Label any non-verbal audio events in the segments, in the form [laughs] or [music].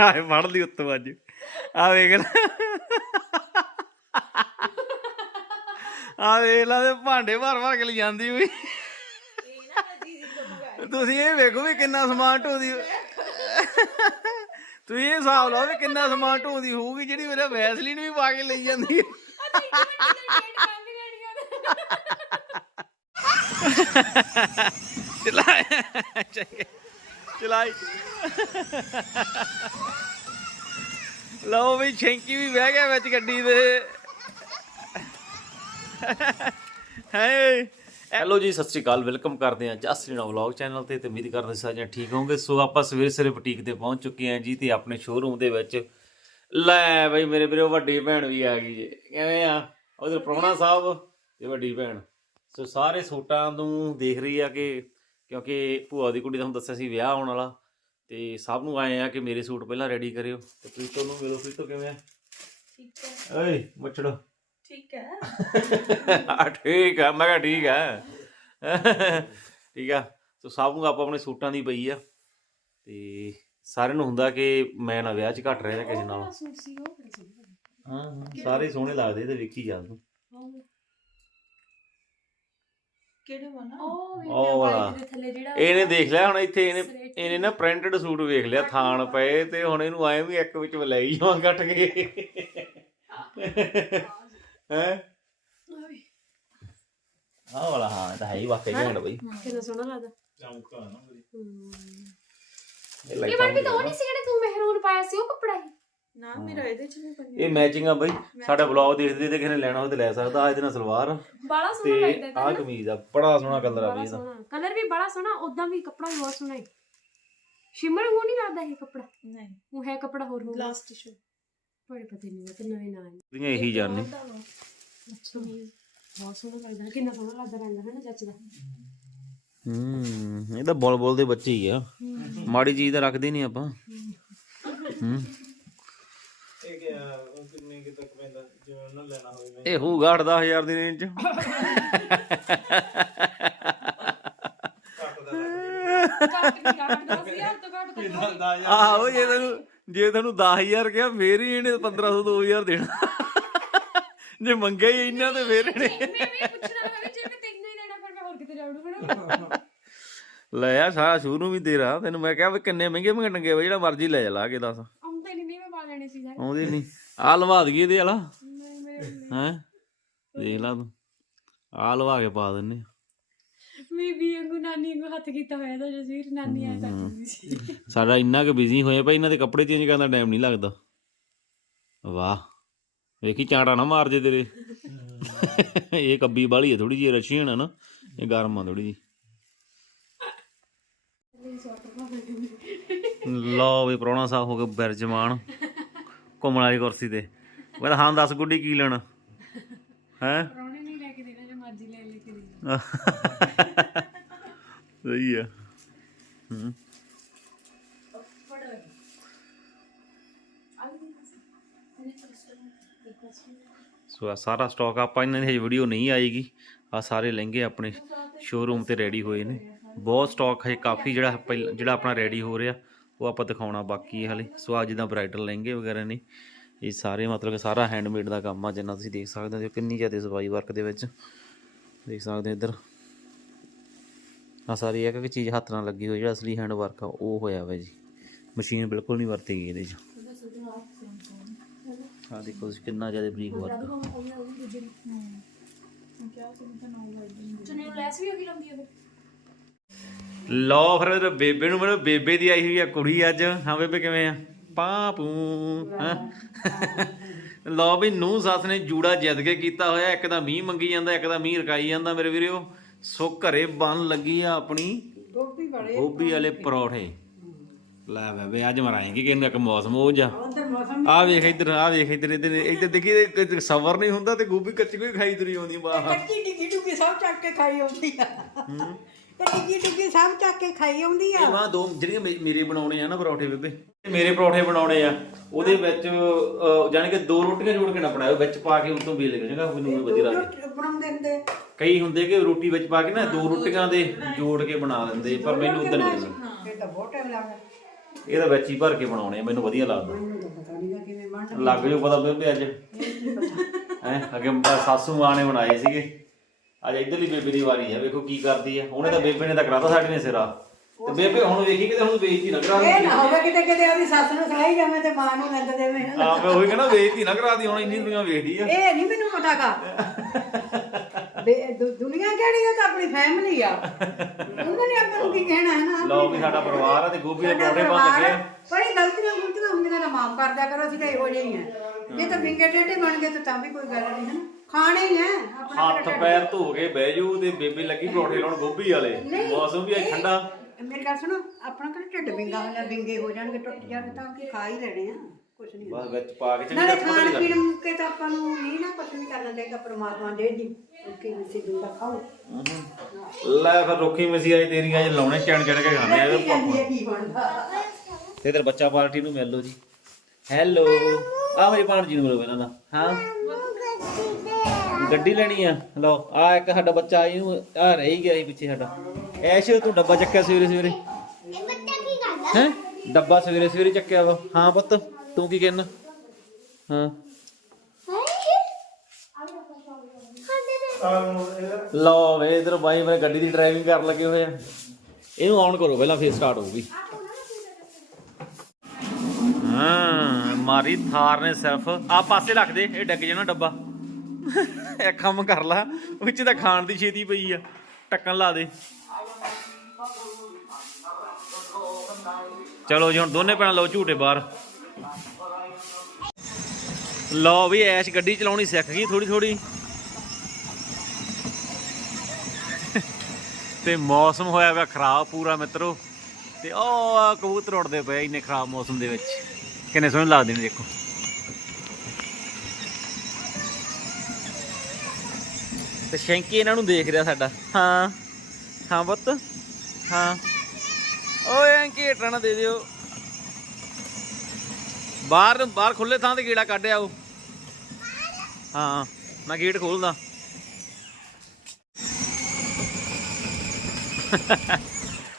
ਆਏ ਫੜ ਲਈ ਉੱਤੋਂ ਅੱਜ। ਆ ਵੇਖ ਲੈ। ਆ ਵੇਖ ਲੈ ਤੇ ਭਾਂਡੇ ਭਰ ਭਰ ਕੇ ਲਈ ਜਾਂਦੀ ਹੋਈ। ਤੁਸੀਂ ਇਹ ਵੇਖੋ ਵੀ ਕਿੰਨਾ ਸਮਾਨ ਢੋਦੀ ਤੁਸੀਂ ਇਹ ਹਿਸਾਬ ਲਾਓ ਵੀ ਕਿੰਨਾ ਸਮਾਨ ਢੋਦੀ ਹੋਊਗੀ, ਜਿਹੜੀ ਮੇਰੇ ਵੈਸਲੀਨ ਵੀ ਪਾ ਕੇ ਲਈ ਜਾਂਦੀ ਹੈ। ਚਲਾਈ ਚੰਗੇ। ਚਲਾਈ। ਲਓ ਵੀ, ਛੈਂਕੀ ਵੀ ਬਹਿ ਗਿਆ ਵਿੱਚ ਗੱਡੀ ਦੇ। ਹੈ। ਹੈਲੋ ਜੀ, ਸਤਿ ਸ਼੍ਰੀ ਅਕਾਲ, ਵੈਲਕਮ ਕਰਦੇ ਹਾਂ ਜਸਰੀ ਨਾ ਵਲੌਗ ਚੈਨਲ ਤੇ ਤੇ ਉਮੀਦ ਕਰਦੇ ਸਾਰਿਆਂ ਠੀਕ ਹੋਵੋਗੇ। ਸੋ ਆਪਾਂ ਸਵੇਰੇ ਸਵੇਰੇ ਬੁਟੀਕ ਤੇ ਪਹੁੰਚ ਚੁੱਕੇ ਹਾਂ ਜੀ ਤੇ ਆਪਣੇ ਸ਼ੋਰੂਮ ਦੇ ਵਿੱਚ। ਲੈ ਬਈ, ਮੇਰੇ ਵੀਰੋ, ਵੱਡੀ ਭੈਣ ਵੀ ਆ ਗਈ ਜੀ। ਕਿਵੇਂ ਆ? ਉਧਰ ਪ੍ਰਾਹੁਣਾ ਸਾਹਿਬ ਤੇ ਵੱਡੀ ਭੈਣ। ਸੋ ਸਾਰੇ ਸੂਟਾਂ ਨੂੰ ਦੇਖ ਰਹੀ ਆ ਕਿ ਕਿਉਂਕਿ ਭੂਆ ਦੀ ਕੁੜੀ ਦਾ ਹੁਣ ਦੱਸਿਆ ਸੀ ਵਿਆਹ ਹੋਣ ਵਾਲਾ ਤੇ ਸਭ ਨੂੰ ਆਏ ਆ ਕਿ ਮੇਰੇ ਸੂਟ ਪਹਿਲਾਂ ਰੈਡੀ ਕਰਿਓ। ਤੇ ਪ੍ਰੀਤੋ ਨੂੰ ਮਿਲੋ। ਪ੍ਰੀਤੋ ਕਿਵੇਂ ਆ? ਠੀਕ ਹੈ। ਓਏ ਮੱਛੜੋ। ਠੀਕ ਹੈ। ਆ ਠੀਕ ਆ ਮੈਂ ਕਿਹਾ ਠੀਕ ਆ ਠੀਕ ਆ। ਸੋ ਸਭ ਨੂੰ ਆਪਾਂ ਆਪਣੇ ਸੂਟਾਂ ਦੀ ਪਈ ਆ। ਤੇ ਸਾਰਿਆਂ ਨੂੰ ਹੁੰਦਾ ਕਿ ਮੈਂ ਨਾ ਵਿਆਹ 'ਚ ਘੱਟ ਰਿਹਾ ਕਿਸੇ ਨਾਲ। ਹਾਂ ਹਾਂ। ਸਾਰੇ ਸੋਹਣੇ ਲੱਗਦੇ ਤੇ ਵੇਖੀ ਜਾ ਤੂੰ। ਕਿਹੜੇ ਵਾਲਾ? ਉਹ ਵੀ ਉਹ ਵਾਲਾ। ਦੇ ਥੱਲੇ ਜਿਹੜਾ ਇਹਨੇ ਦੇਖ ਲਿਆ ਹੁਣ ਇੱਥੇ ਇਹਨੇ ਇਹਨੇ ਨਾ ਪ੍ਰਿੰਟਡ ਸੂਟ ਵੇਖ ਲਿਆ ਥਾਣ ਪਏ ਤੇ ਹੁਣ ਇਹਨੂੰ ਆਏ ਵੀ ਇੱਕ ਵਿੱਚ ਲੈ ਹੀ ਜਾਵਾਂ ਕੱਟ ਕੇ। ਹੈ? ਆਹ ਵਾਲਾ ਹਾਂ ਇਹ ਤਾਂ ਹੈ ਹੀ ਵਾਕਈ ਘੈਂਟ ਬਈ। ਕਿੰਨਾ ਸੋਹਣਾ ਲੱਗਦਾ। ਇਹ ਇਹ ਲਾਈਟਾਂ ਮਨ ਵੀ ਤਾਂ ਉਹ ਨਹੀਂ ਸੀ ਜਿਹੜਾ ਤੂੰ ਮਹਿਰੂਨ ਪਾਇਆ ਸੀ ਉਹ ਕੱਪੜਾ ਹੀ। ਨਾ ਮੇਰਾ ਇਹਦੇ ਚ ਨਹੀਂ ਬਣਿਆ। ਇਹ ਮੈਚਿੰਗ ਆ ਬਈ ਸਾਡਾ ਬਲੌਗ ਦੇਖਦੇ ਤੇ ਕਿਸੇ ਨੇ ਲੈਣਾ ਹੋਵੇ ਤੇ ਲੈ ਸਕਦਾ ਆ ਇਹਦੇ ਨਾਲ ਸਲਵਾਰ। ਬੜਾ ਸੋਹਣਾ ਤੇ ਆਹ ਕਮੀਜ਼ ਆ ਬੜਾ ਸੋਹਣਾ ਕਲਰ ਆ ਬਈ ਇਹਦਾ। ਕਲਰ ਵੀ ਬੜਾ ਸੋਹਣਾ ਉਦਾਂ ਵੀ ਕੱਪੜਾ ਵੀ ਬਹੁਤ ਸੋਹਣਾ ਹੈ ਸ਼ਿਮਰ ਉਹ ਨਹੀਂ ਲੱਗਦਾ ਇਹ ਕੱਪੜਾ? ਨਹੀਂ। ਉਹ ਹੈ ਕੱਪੜਾ ਹੋਰ ਹੋਊਗਾ। ਗਲਾਸ ਟਿਸ਼ੂ ਬੜੇ ਪਤਾ ਨਹੀਂ ਤਾਂ ਨਵੇਂ ਨਾ ਇਹਦੀਆਂ ਇਹੀ ਜਾਣੇ ਅੱਛਾ। ਬਹੁਤ ਸੋਹਣਾ ਲੱਗਦਾ ਕਿੰਨਾ ਸੋਹਣਾ ਲੱਗਦਾ ਰੰਗ ਹੈ ਨਾ ਜੱਚਦਾ ਹੂੰ ਇਹ ਤਾਂ ਬੋਲ ਬੋਲ ਦੇ ਬੱਚੇ ਹੀ ਆ। ਮਾੜੀ ਚੀਜ਼ ਤਾਂ ਰੱਖਦੇ ਨਹੀਂ ਆਪਾਂ। ਹੂੰ। ਇਹ ਹੋਊਗਾ 8-10000 ਦੀ ਰੇਂਜ ਚ ਕੱਟ ਨਹੀਂ ਕੱਟਦਾ ਸੀ ਯਾਰ ਤੋਂ ਕੱਟ ਤਾਂ ਆਹੋ ਜੇ ਤੈਨੂੰ ਜੇ ਤੈਨੂੰ 10000 ਕਿਹਾ ਫੇਰ ਹੀ ਇਹਨੇ 1500 2000 ਦੇਣਾ। ਜੇ ਮੰਗਿਆ ਹੀ ਇਹਨਾਂ ਤੇ ਫੇਰ ਇਹਨੇ ਮੈਂ ਵੀ ਪੁੱਛਣਾ ਲੱਗਾ ਵੀ ਜੇ ਮੈਂ ਤੈਨੂੰ ਹੀ ਦੇਣਾ ਫਿਰ ਮੈਂ ਹੋਰ ਕਿਤੇ ਜਾਊਂਗਾ ਫਿਰ ਲੈ ਆ ਸਾਰਾ ਸ਼ੁਰੂ ਵੀ ਤੇਰਾ ਤੈਨੂੰ ਮੈਂ ਕਿਹਾ ਵੀ ਕਿੰਨੇ ਮਹਿੰਗੇ ਮੰਗਣਗੇ ਵਾ ਜਿਹੜਾ ਮਰਜ਼ੀ ਲੈ ਜਾ ਲਾ ਕੇ ਦੱਸ ਆਉਂਦੇ ਨਹੀਂ ਨਹੀਂ ਮੈਂ ਪਾ ਲੈਣੇ ਸੀ ਸਾਰੇ। ਆਉਂਦੇ ਨਹੀਂ। ਆ ਲਵਾ ਦਈਏ ਇਹਦੇ ਵਾਲਾ। ਮੇਰੇ ਮੇਰੇ ਹੈ? ਦੇਖ ਲਾ ਤੂੰ। ਆ ਲਵਾ ਕੇ ਪਾ ਦਿੰਨੇ ਬੀਬੀ ਵਾਂਗੂ ਨਾਨੀ ਵਾਂਗੂ ਹੱਥ ਕੀਤਾ ਹੋਇਆ ਤਾਂ ਜਸਵੀਰ ਨਾਨੀ ਆਇਆ ਸੀ। ਸਾਡਾ ਇੰਨਾ ਕੁ ਬਿਜ਼ੀ ਹੋਏ ਭਾਈ ਇਹਨਾਂ ਦੇ ਕੱਪੜੇ ਚੇਂਜ ਕਰਨ ਦਾ ਟਾਈਮ ਨਹੀਂ ਲੱਗਦਾ। ਵਾਹ। ਵੇਖੀ ਚਾਂਟਾ ਨਾ ਮਾਰ ਜੇ ਤੇਰੇ। ਇਹ ਕੱਬੀ ਬਾਲੀ ਹੈ ਥੋੜੀ ਜਿਹੀ ਰਸ਼ੀਅਨ ਹੈ ਨਾ। ਇਹ ਗਰਮ ਆ ਥੋੜੀ ਜੀ ਲਓ ਵੀ ਪ੍ਰਾਹੁਣਾ ਸਾਹਿਬ ਹੋ ਗਏ ਬਿਰਜਮਾਨ। ਘੁੰਮਣ ਵਾਲੀ ਕੁਰਸੀ ਤੇ। ਮੈਂ ਕਿਹਾ ਹਾਂ ਦੱਸ ਗੁੱਡੀ ਕੀ ਲੈਣਾ? ਹੈ? ਰੋਣੇ ਨਹੀਂ ਲੈ ਕੇ ਦੇਣਾ ਜੋ ਮਰਜ਼ੀ ਲੈ ਲੈ ਕੇ ਦੇਣਾ। ਸਹੀ ਆ। ਹੂੰ। ਸੋ ਆ ਸਾਰਾ ਸਟਾਕ ਆਪਾਂ ਇਹਨਾਂ ਦੀ ਹਜੇ ਵੀਡੀਓ ਨਹੀਂ ਆਏਗੀ। ਆ ਸਾਰੇ ਲਹਿੰਗੇ ਆਪਣੇ ਸ਼ੋਰੂਮ ਤੇ ਰੈਡੀ ਹੋਏ ਨੇ। ਬਹੁਤ ਸਟਾਕ ਹੈ ਕਾਫੀ ਜਿਹੜਾ ਪਹਿਲ- ਜਿਹੜਾ ਆਪਣਾ ਰੈਡੀ ਹੋ ਰਿਹਾ। ਉਹ ਆਪਾਂ ਦਿਖਾਉਣਾ ਬਾਕੀ ਹੈ ਹਲੇ। ਸੋ ਆ ਜਿੱਦਾਂ ਬ੍ਰਾਈਡਲ ਲਹਿੰਗੇ ਵਗੈਰਾ ਨੇ ਇਹ ਸਾਰੇ ਮਤਲਬ ਕਿ ਸਾਰਾ ਹੈਂਡਮੇਡ ਦਾ ਕੰਮ ਆ ਜਿੰਨਾ ਤੁਸੀਂ ਦੇਖ ਸਕਦੇ ਹੋ ਕਿੰਨੀ ਜ਼ਿਆਦਾ ਸਫ਼ਾਈ ਵਰਕ ਦੇ ਵਿੱਚ। ਦੇਖ ਸਕਦੇ ਹੋ ਇੱਧਰ। ਆ ਸਾਰੀ ਇੱਕ ਇੱਕ ਚੀਜ਼ ਹੱਥ ਨਾਲ ਲੱਗੀ ਹੋਈ ਜਿਹੜਾ ਅਸਲੀ ਹੈਂਡ ਵਰਕ ਆ ਉਹ ਹੋਇਆ ਵਾ ਜੀ। ਮਸ਼ੀਨ ਬਿਲਕੁਲ ਨਹੀਂ ਵਰਤੀ ਗਈ ਇਹਦੇ 'ਚ। ਆ ਦੇਖੋ ਤੁਸੀਂ ਕਿੰਨਾ ਜ਼ਿਆਦਾ ਬਰੀਕ ਵਰਕ ਆ। ਚੁੰਨੀ ਨੂੰ ਲੈਸ ਵੀ ਉਹੀ ਲਾਉਂਦੀ ਆ ਫਿਰ। ਲਓ ਫਿਰ ਬੇਬੇ ਨੂੰ ਮੇਰੇ ਬੇਬੇ ਦੀ ਆਈ ਹੋਈ ਆ ਕੁੜੀ ਅੱਜ। ਹਾਂ ਬੇਬੇ ਕਿਵੇਂ ਆ? ਪਾਪੂ [laughs] ਲਓ ਵੀ ਨੂੰ ਸੱਸ ਨੇ ਜੂੜਾ ਜਿੱਦ ਕੇ ਕੀਤਾ ਹੋਇਆ ਇੱਕ ਤਾਂ ਮੀਂਹ ਮੰਗੀ ਜਾਂਦਾ ਇੱਕ ਤਾਂ ਮੀਂਹ ਰਕਾਈ ਜਾਂਦਾ ਮੇਰੇ ਵੀਰੋ। ਸੋ ਘਰੇ ਬਣ ਲੱਗੀ ਆ ਆਪਣੀ ਗੋਭੀ ਵਾਲੇ ਗੋਭੀ ਵਾਲੇ ਪਰੌਠੇ। ਲੈ ਬੇਬੇ ਅੱਜ ਮਰਾਏਂਗੇ ਕਿ ਇੱਕ ਮੌਸਮ ਹੋ ਜਾ। ਆ ਵੇਖ ਇੱਧਰ ਆ ਵੇਖ ਇੱਧਰ ਇੱਧਰ ਇੱਧਰ ਦੇਖੀ ਤੇ ਸਬਰ ਨਹੀਂ ਹੁੰਦਾ ਤੇ ਗੋਭੀ ਕੱਚੀ ਕੋਈ ਖਾਈ ਤੁਰੀ ਆਉਂਦੀ ਬਾਹਰ ਕੱਚੀ ਡਿੱਗੀ ਡੁੱਗੀ ਸਭ ਚੱਕ ਕੇ ਖਾਈ ਆਉਂਦੀ ਆ। ਤੇ ਡਿੱਗੀ ਡੁੱਗੀ ਸਭ ਚੱਕ ਕੇ ਖਾਈ ਆਉਂਦੀ ਆ। ਇਹ ਵਾ ਦੋ ਜਿਹੜੀਆਂ ਮੇ- ਮੇਰੇ ਬਣਾਉਣੇ ਆ ਨਾ ਪਰੌਠੇ ਬੇਬੇ ਇਹ ਮੇਰੇ ਪਰੌਠੇ ਬਣਾਉਣੇ ਆ। ਉਹਦੇ ਵਿੱਚ ਅਹ, ਜਾਣੀ ਕਿ ਦੋ ਰੋਟੀਆਂ ਜੋੜ ਕੇ ਨਾ ਬਣਾਇਓ ਵਿੱਚ ਪਾ ਕੇ ਉਤੋਂ ਵੇਲ ਕੇ ਜਗਾ ਮੈਨੂੰ ਵਧੀਆ ਲੱਗਦਾ। ਬਣਾਉਂਦੇ ਹੁੰਦੇ। ਕਈ ਹੁੰਦੇ ਕਿ ਰੋਟੀ ਵਿੱਚ ਪਾ ਕੇ ਨਾ ਦੋ ਰੋਟੀਆਂ ਦੇ ਜੋੜ ਕੇ ਬਣਾ ਲੈਂਦੇ ਪਰ ਮੈਨੂੰ ਉਦੋਂ ਨਹੀਂ ਪਸੰਦ ਇਹ ਤਾਂ ਬਹੁਤ ਟਾਈਮ ਲੱਗਦਾ ਇਹਦਾ ਵਿੱਚ ਹੀ ਭਰ ਕੇ ਬਣਾਉਣੇ ਆ, ਮੈਨੂੰ ਵਧੀਆ ਲੱਗਦਾ। ਪਤਾ ਨਹੀਂ ਕਿਵੇਂ ਬਣ ਲੱਗ ਜੋ ਪਤਾ ਬੇਬੇ ਅੱਜ। ਹੈ ਅੱਗੇ ਮ- ਸਾਸੂ ਮਾਂ ਨੇ ਬਣਾਏ ਸੀਗੇ। ਅੱਜ ਇਧਰਲੀ ਬੇਬੇ ਦੀ ਵਾਰੀ ਹੈ ਵੇਖੋ ਕੀ ਕਰਦੀ ਹੈ ਉਹਨੇ ਤਾਂ ਬੇਬੇ ਨੇ ਤਾਂ ਕਰਾਤਾ ਸਾਡੇ ਨੇ ਸਿਰਾ। ਤੇ ਬੇਬੇ ਹੁਣ ਵੇਖੀ ਕਿਤੇ ਹੁਣ ਬੇਇੱਜ਼ਤੀ ਨਾ ਕਰਾ ਇਹ ਨਾ ਹੋਵੇ ਕਿਤੇ ਕਿਤੇ ਉਹਦੀ ਸੱਸ ਨੂੰ ਖਲਾਈ ਜਾਵੇ ਤੇ ਮਾਂ ਨੂੰ ਨੰਦ ਦੇਵੇ। ਆ ਮੈਂ ਉਹੀ ਕਹਿੰਦਾ ਬੇਇੱਜ਼ਤੀ ਨਾ ਕਰਾ ਦੀ ਹੁਣ ਇੰਨੀ ਦੁਨੀਆ ਵੇਖਦੀ ਆ। ਇਹ ਨਹੀਂ ਮੈਨੂੰ ਪਤਾਗਾ ਦੁਨੀਆ ਕਿਹੜੀ ਆ ਤਾਂ ਆਪਣੀ ਫੈਮਿਲੀ ਆ। ਉਹਨਾਂ ਨੇ ਆਪਾਂ ਨੂੰ ਕੀ ਕਹਿਣਾ ਹੈ ਨਾ? ਲਓ ਵੀ ਸਾਡਾ ਪਰਿਵਾਰ ਆ ਤੇ ਗੋਭੀ ਦੇ ਪਰੌਂਠੇ ਬਣ ਲੱਗੇ। ਪਰ ਇਹ ਗਲਤੀਆਂ ਗੁਲਤੀਆਂ ਹੁੰਦੀਆਂ ਤਾਂ ਮਾਫ ਕਰ ਦਿਆ ਕਰੋ ਅਸੀਂ ਤਾਂ ਇਹੋ ਜਿਹੇ ਹੀ ਆ। ਜੇ ਤਾਂ ਵਿੰਗੇ ਟੇਢੇ ਬਣ ਗਏ ਤਾਂ ਤਾਂ ਵੀ ਕੋਈ ਗੱਲ ਨਹੀਂ ਹੈ ਨਾ? ਖਾਣੇ ਹੀ ਆਪਣਾ ਹੱਥ ਪੈਰ ਧੋ ਕੇ ਬਹਿ ਜਾਓ ਤੇ ਬੇਬੇ ਲੱਗੀ ਪਰੌਂਠੇ ਲਾਉਣ ਗੋਭੀ ਵਾਲੇ। ਮੌਸਮ ਵੀ ਅੱਜ ਠੰਡਾ। ਮੇਰੇ ਗੱਲ ਸੁਣੋ ਆਪਣਾ ਕਿਹੜਾ ਢਿੱਡ ਵਿੰਗਾ ਹੁੰਦਾ ਵਿੰਗੇ ਹੋ ਜਾਣਗੇ ਟੁੱਟ ਜਾਣਗੇ ਤਾਂ ਕੀ ਖਾ ਹੀ ਲੈਣੇ ਆ। ਕੁਛ ਨਹੀਂ ਬਸ ਵਿੱਚ ਪਾ ਕੇ ਚੰਗੀ ਨਾਲੇ ਤਰ੍ਹਾਂ ਖਾਣ ਪੀਣ ਮੁੱਕੇ ਤਾਂ ਆਪਾਂ ਨੂੰ ਨਹੀਂ ਨਾ ਕੁਛ ਵੀ ਕਰਨਾ ਚਾਹੀਦਾ ਪ੍ਰਮਾਤਮਾ ਦੇ ਦੀ ਕਿ ਅਸੀਂ ਦੁੱਧਾ ਖਾਓ। ਲੈ ਫਿਰ ਰੋਕੀ ਮਸੀ ਆਈ ਤੇਰੀਆਂ ਜੇ ਲਾਉਣੇ ਚਣ ਚਣ ਕੇ ਖਾਣੇ ਆ ਕੀ ਕਹਿੰਦੀ ਹੈ ਕੀ ਬਣਦਾ। ਤੇ ਇਧਰ ਬੱਚਾ ਪਾਰਟੀ ਨੂੰ ਮਿਲ ਲਓ ਜੀ। ਹੈਲੋ। ਆ ਮੇਰੀ ਭਾਣਜੀ ਨੂੰ ਮਿਲੋ ਇਹਨਾਂ ਦਾ। ਹਾਂ। ਗੱਡੀ ਲੈਣੀ ਆ। ਲਓ ਆ ਇੱਕ ਸਾਡਾ ਬੱਚਾ ਇਹਨੂੰ ਆ ਰਹਿ ਗਿਆ ਸੀ ਪਿੱਛੇ ਸਾਡਾ। ਐਸ਼ ਤੂੰ ਡੱਬਾ ਚੱਕਿਆ ਸਵੇਰੇ ਸਵੇਰੇ। ਹੈ? ਡੱਬਾ ਸਵੇਰੇ ਸਵੇਰੇ ਚੱਕਿਆ ਵਾ। ਹਾਂ ਪੁੱਤ ਤੂੰ ਕੀ ਕਹਿਣਾ ਹਾਂ। ਲਓ ਵੇ ਇਧਰ ਬਾਈ ਮੇਰੇ ਗੱਡੀ ਦੀ ਡਰਾਈਵਿੰਗ ਕਰਨ ਲੱਗੇ ਹੋਏ ਆ। ਇਹਨੂੰ ਆਨ ਕਰੋ ਪਹਿਲਾਂ ਫੇਰ ਸਟਾਰਟ ਹੋਊਗੀ। ਹਾਂ ਮਾਰੀ ਥਾਰ ਨੇ ਸਿਰਫ ਆ ਪਾਸੇ ਰੱਖ ਦੇ ਇਹ ਡੱਗ ਜਾਣਾ ਡੱਬਾ। [laughs] ਇਹ ਕੰਮ ਕਰ ਲਾ। ਵਿੱਚ ਤਾਂ ਖਾਣ ਦੀ ਛੇਤੀ ਪਈ ਆ। ਟੱਕਣ ਲਾ ਦੇ। ਚਲੋ ਜੀ, ਹੁਣ ਦੋਨੇ ਭੈਣਾਂ ਲਓ ਝੂਟੇ ਬਾਹਰ। ਲਓ ਵੀ, ਐਸ਼ ਗੱਡੀ ਚਲਾਉਣੀ ਸਿੱਖ ਗਈ ਥੋੜੀ ਥੋੜੀ ਤੇ ਮੌਸਮ ਹੋਇਆ ਵਾ ਖਰਾਬ ਪੂਰਾ ਮਿੱਤਰੋ। ਤੇ ਉਹ ਕਬੂਤਰ ਉੱਡਦੇ ਪਏ ਇੰਨੇ ਖਰਾਬ ਮੌਸਮ ਦੇ ਵਿੱਚ। ਕਿੰਨੇ ਸੋਹਣੇ ਲੱਗਦੇ ਨੇ, ਦੇਖੋ। ਤੇ ਸ਼ੈਂਕੀ ਇਹਨਾਂ ਨੂੰ ਦੇਖ ਰਿਹਾ ਸਾਡਾ। ਹਾਂ। ਹਾਂ ਪੁੱਤ। ਹਾਂ। ਓਏ ਐਂਕੀ ਹਟਣਾ ਦੇ ਦਿਓ। ਬਾਹਰ ਬਾਹਰ ਖੁੱਲੇ ਥਾਂ ਤੇ ਗੇੜਾ ਕੱਢਿਆ ਉਹ ਹਾਂ। ਮੈਂ ਗੇਟ ਖੋਲਦਾ।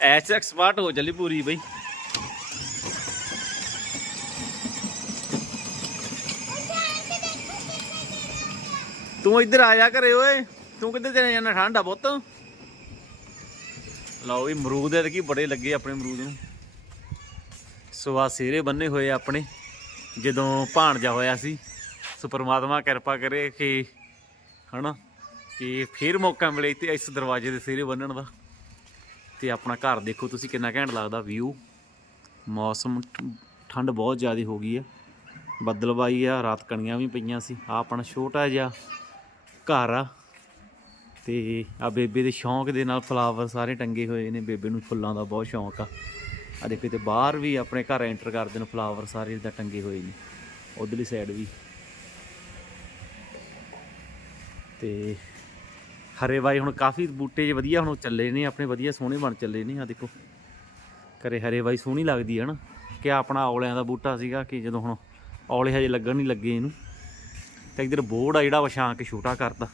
ਐਸ਼ ਐਕਸਪਰਟ ਹੋ ਚੱਲੀ ਪੂਰੀ ਬਈ। ਤੂੰ ਇੱਧਰ ਆਇਆ ਘਰੇ ਓਏ। ਤੂੰ ਕਿੱਧਰ ਚਲੇ ਜਾਣਾ ਠੰਡ ਆ ਪੁੱਤ? ਲਓ ਵੀ ਮਰੂਦ ਐ ਕੀ ਬੜੇ ਲੱਗੇ ਆਪਣੇ ਮਰੂਦ ਨੂੰ। ਸੋ ਆ ਸਿਰੇ ਬੰਨੇ ਹੋਏ ਆਪਣੇ, ਜਦੋਂ ਭਾਣਜਾ ਹੋਇਆ ਸੀ। ਸੋ ਪ੍ਰਮਾਤਮਾ ਕਿਰਪਾ ਕਰੇ ਕਿ, ਹਨਾ, ਕਿ ਫੇਰ ਮੌਕਾ ਮਿਲੇ ਤੇ ਇਸ ਦਰਵਾਜ਼ੇ ਦੇ ਸਿਰੇ ਬੰਨਣ ਦਾ। ਤੇ ਆਪਣਾ ਘਰ ਦੇਖੋ ਤੁਸੀਂ ਕਿੰਨਾ ਘੈਂਟ ਲੱਗਦਾ ਵਿਊ ਮੌਸਮ ਠੰਡ ਬਹੁਤ ਜ਼ਿਆਦਾ ਹੋ ਗਈ ਆ। ਬੱਦਲਵਾਈ ਆ, ਰਾਤ ਕਣੀਆਂ ਵੀ ਪਈਆਂ ਸੀ। ਆ ਆਪਣਾ ਛੋਟਾ ਜਿਹਾ ਘਰ ਆ। ਤੇ ਆ ਬੇਬੇ ਦੇ ਸ਼ੌਂਕ ਦੇ ਨਾਲ ਫਲਾਵਰ ਸਾਰੇ ਟੰਗੇ ਹੋਏ ਨੇ। ਬੇਬੇ ਨੂੰ ਫੁੱਲਾਂ ਦਾ ਬਹੁਤ ਸ਼ੌਂਕ ਆ। ਆ ਦੇਖੋ, ਤੇ ਬਾਹਰ ਵੀ ਆਪਣੇ ਘਰ ਐਂਟਰ ਕਰਦੇ ਨੂੰ ਫਲਾਵਰ ਸਾਰੇ ਇਦਾਂ ਟੰਗੇ ਹੋਏ ਨੇ। ਉਧਰਲੀ ਸਾਈਡ ਵੀ। ਤੇ ਹਰੇ ਬਾਈ ਹੁਣ ਕਾਫੀ ਬੂਟੇ ਜੇ ਵਧੀਆ ਹੁਣ ਚੱਲੇ ਨੇ, ਆਪਣੇ ਵਧੀਆ ਸੋਹਣੇ ਬਣ ਚੱਲੇ ਨੇ। ਆ ਦੇਖੋ, ਘਰੇ ਹਰੇ ਵਾਈ ਸੋਹਣੀ ਲੱਗਦੀ ਹੈ ਨਾ। ਕਿ ਆਪਣਾ ਔਲਿਆਂ ਦਾ ਬੂਟਾ ਸੀਗਾ ਕਿ ਜਦੋਂ ਹੁਣ ਔਲੇ ਹਜੇ ਲੱਗਣ ਨਹੀਂ ਲੱਗੇ ਇਹਨੂੰ। ਤੇ ਇਧਰ ਬੋਰਡ ਆ ਜਿਹੜਾ ਵਛਾਂ ਕੇ ਛੋਟਾ ਕਰਤਾ।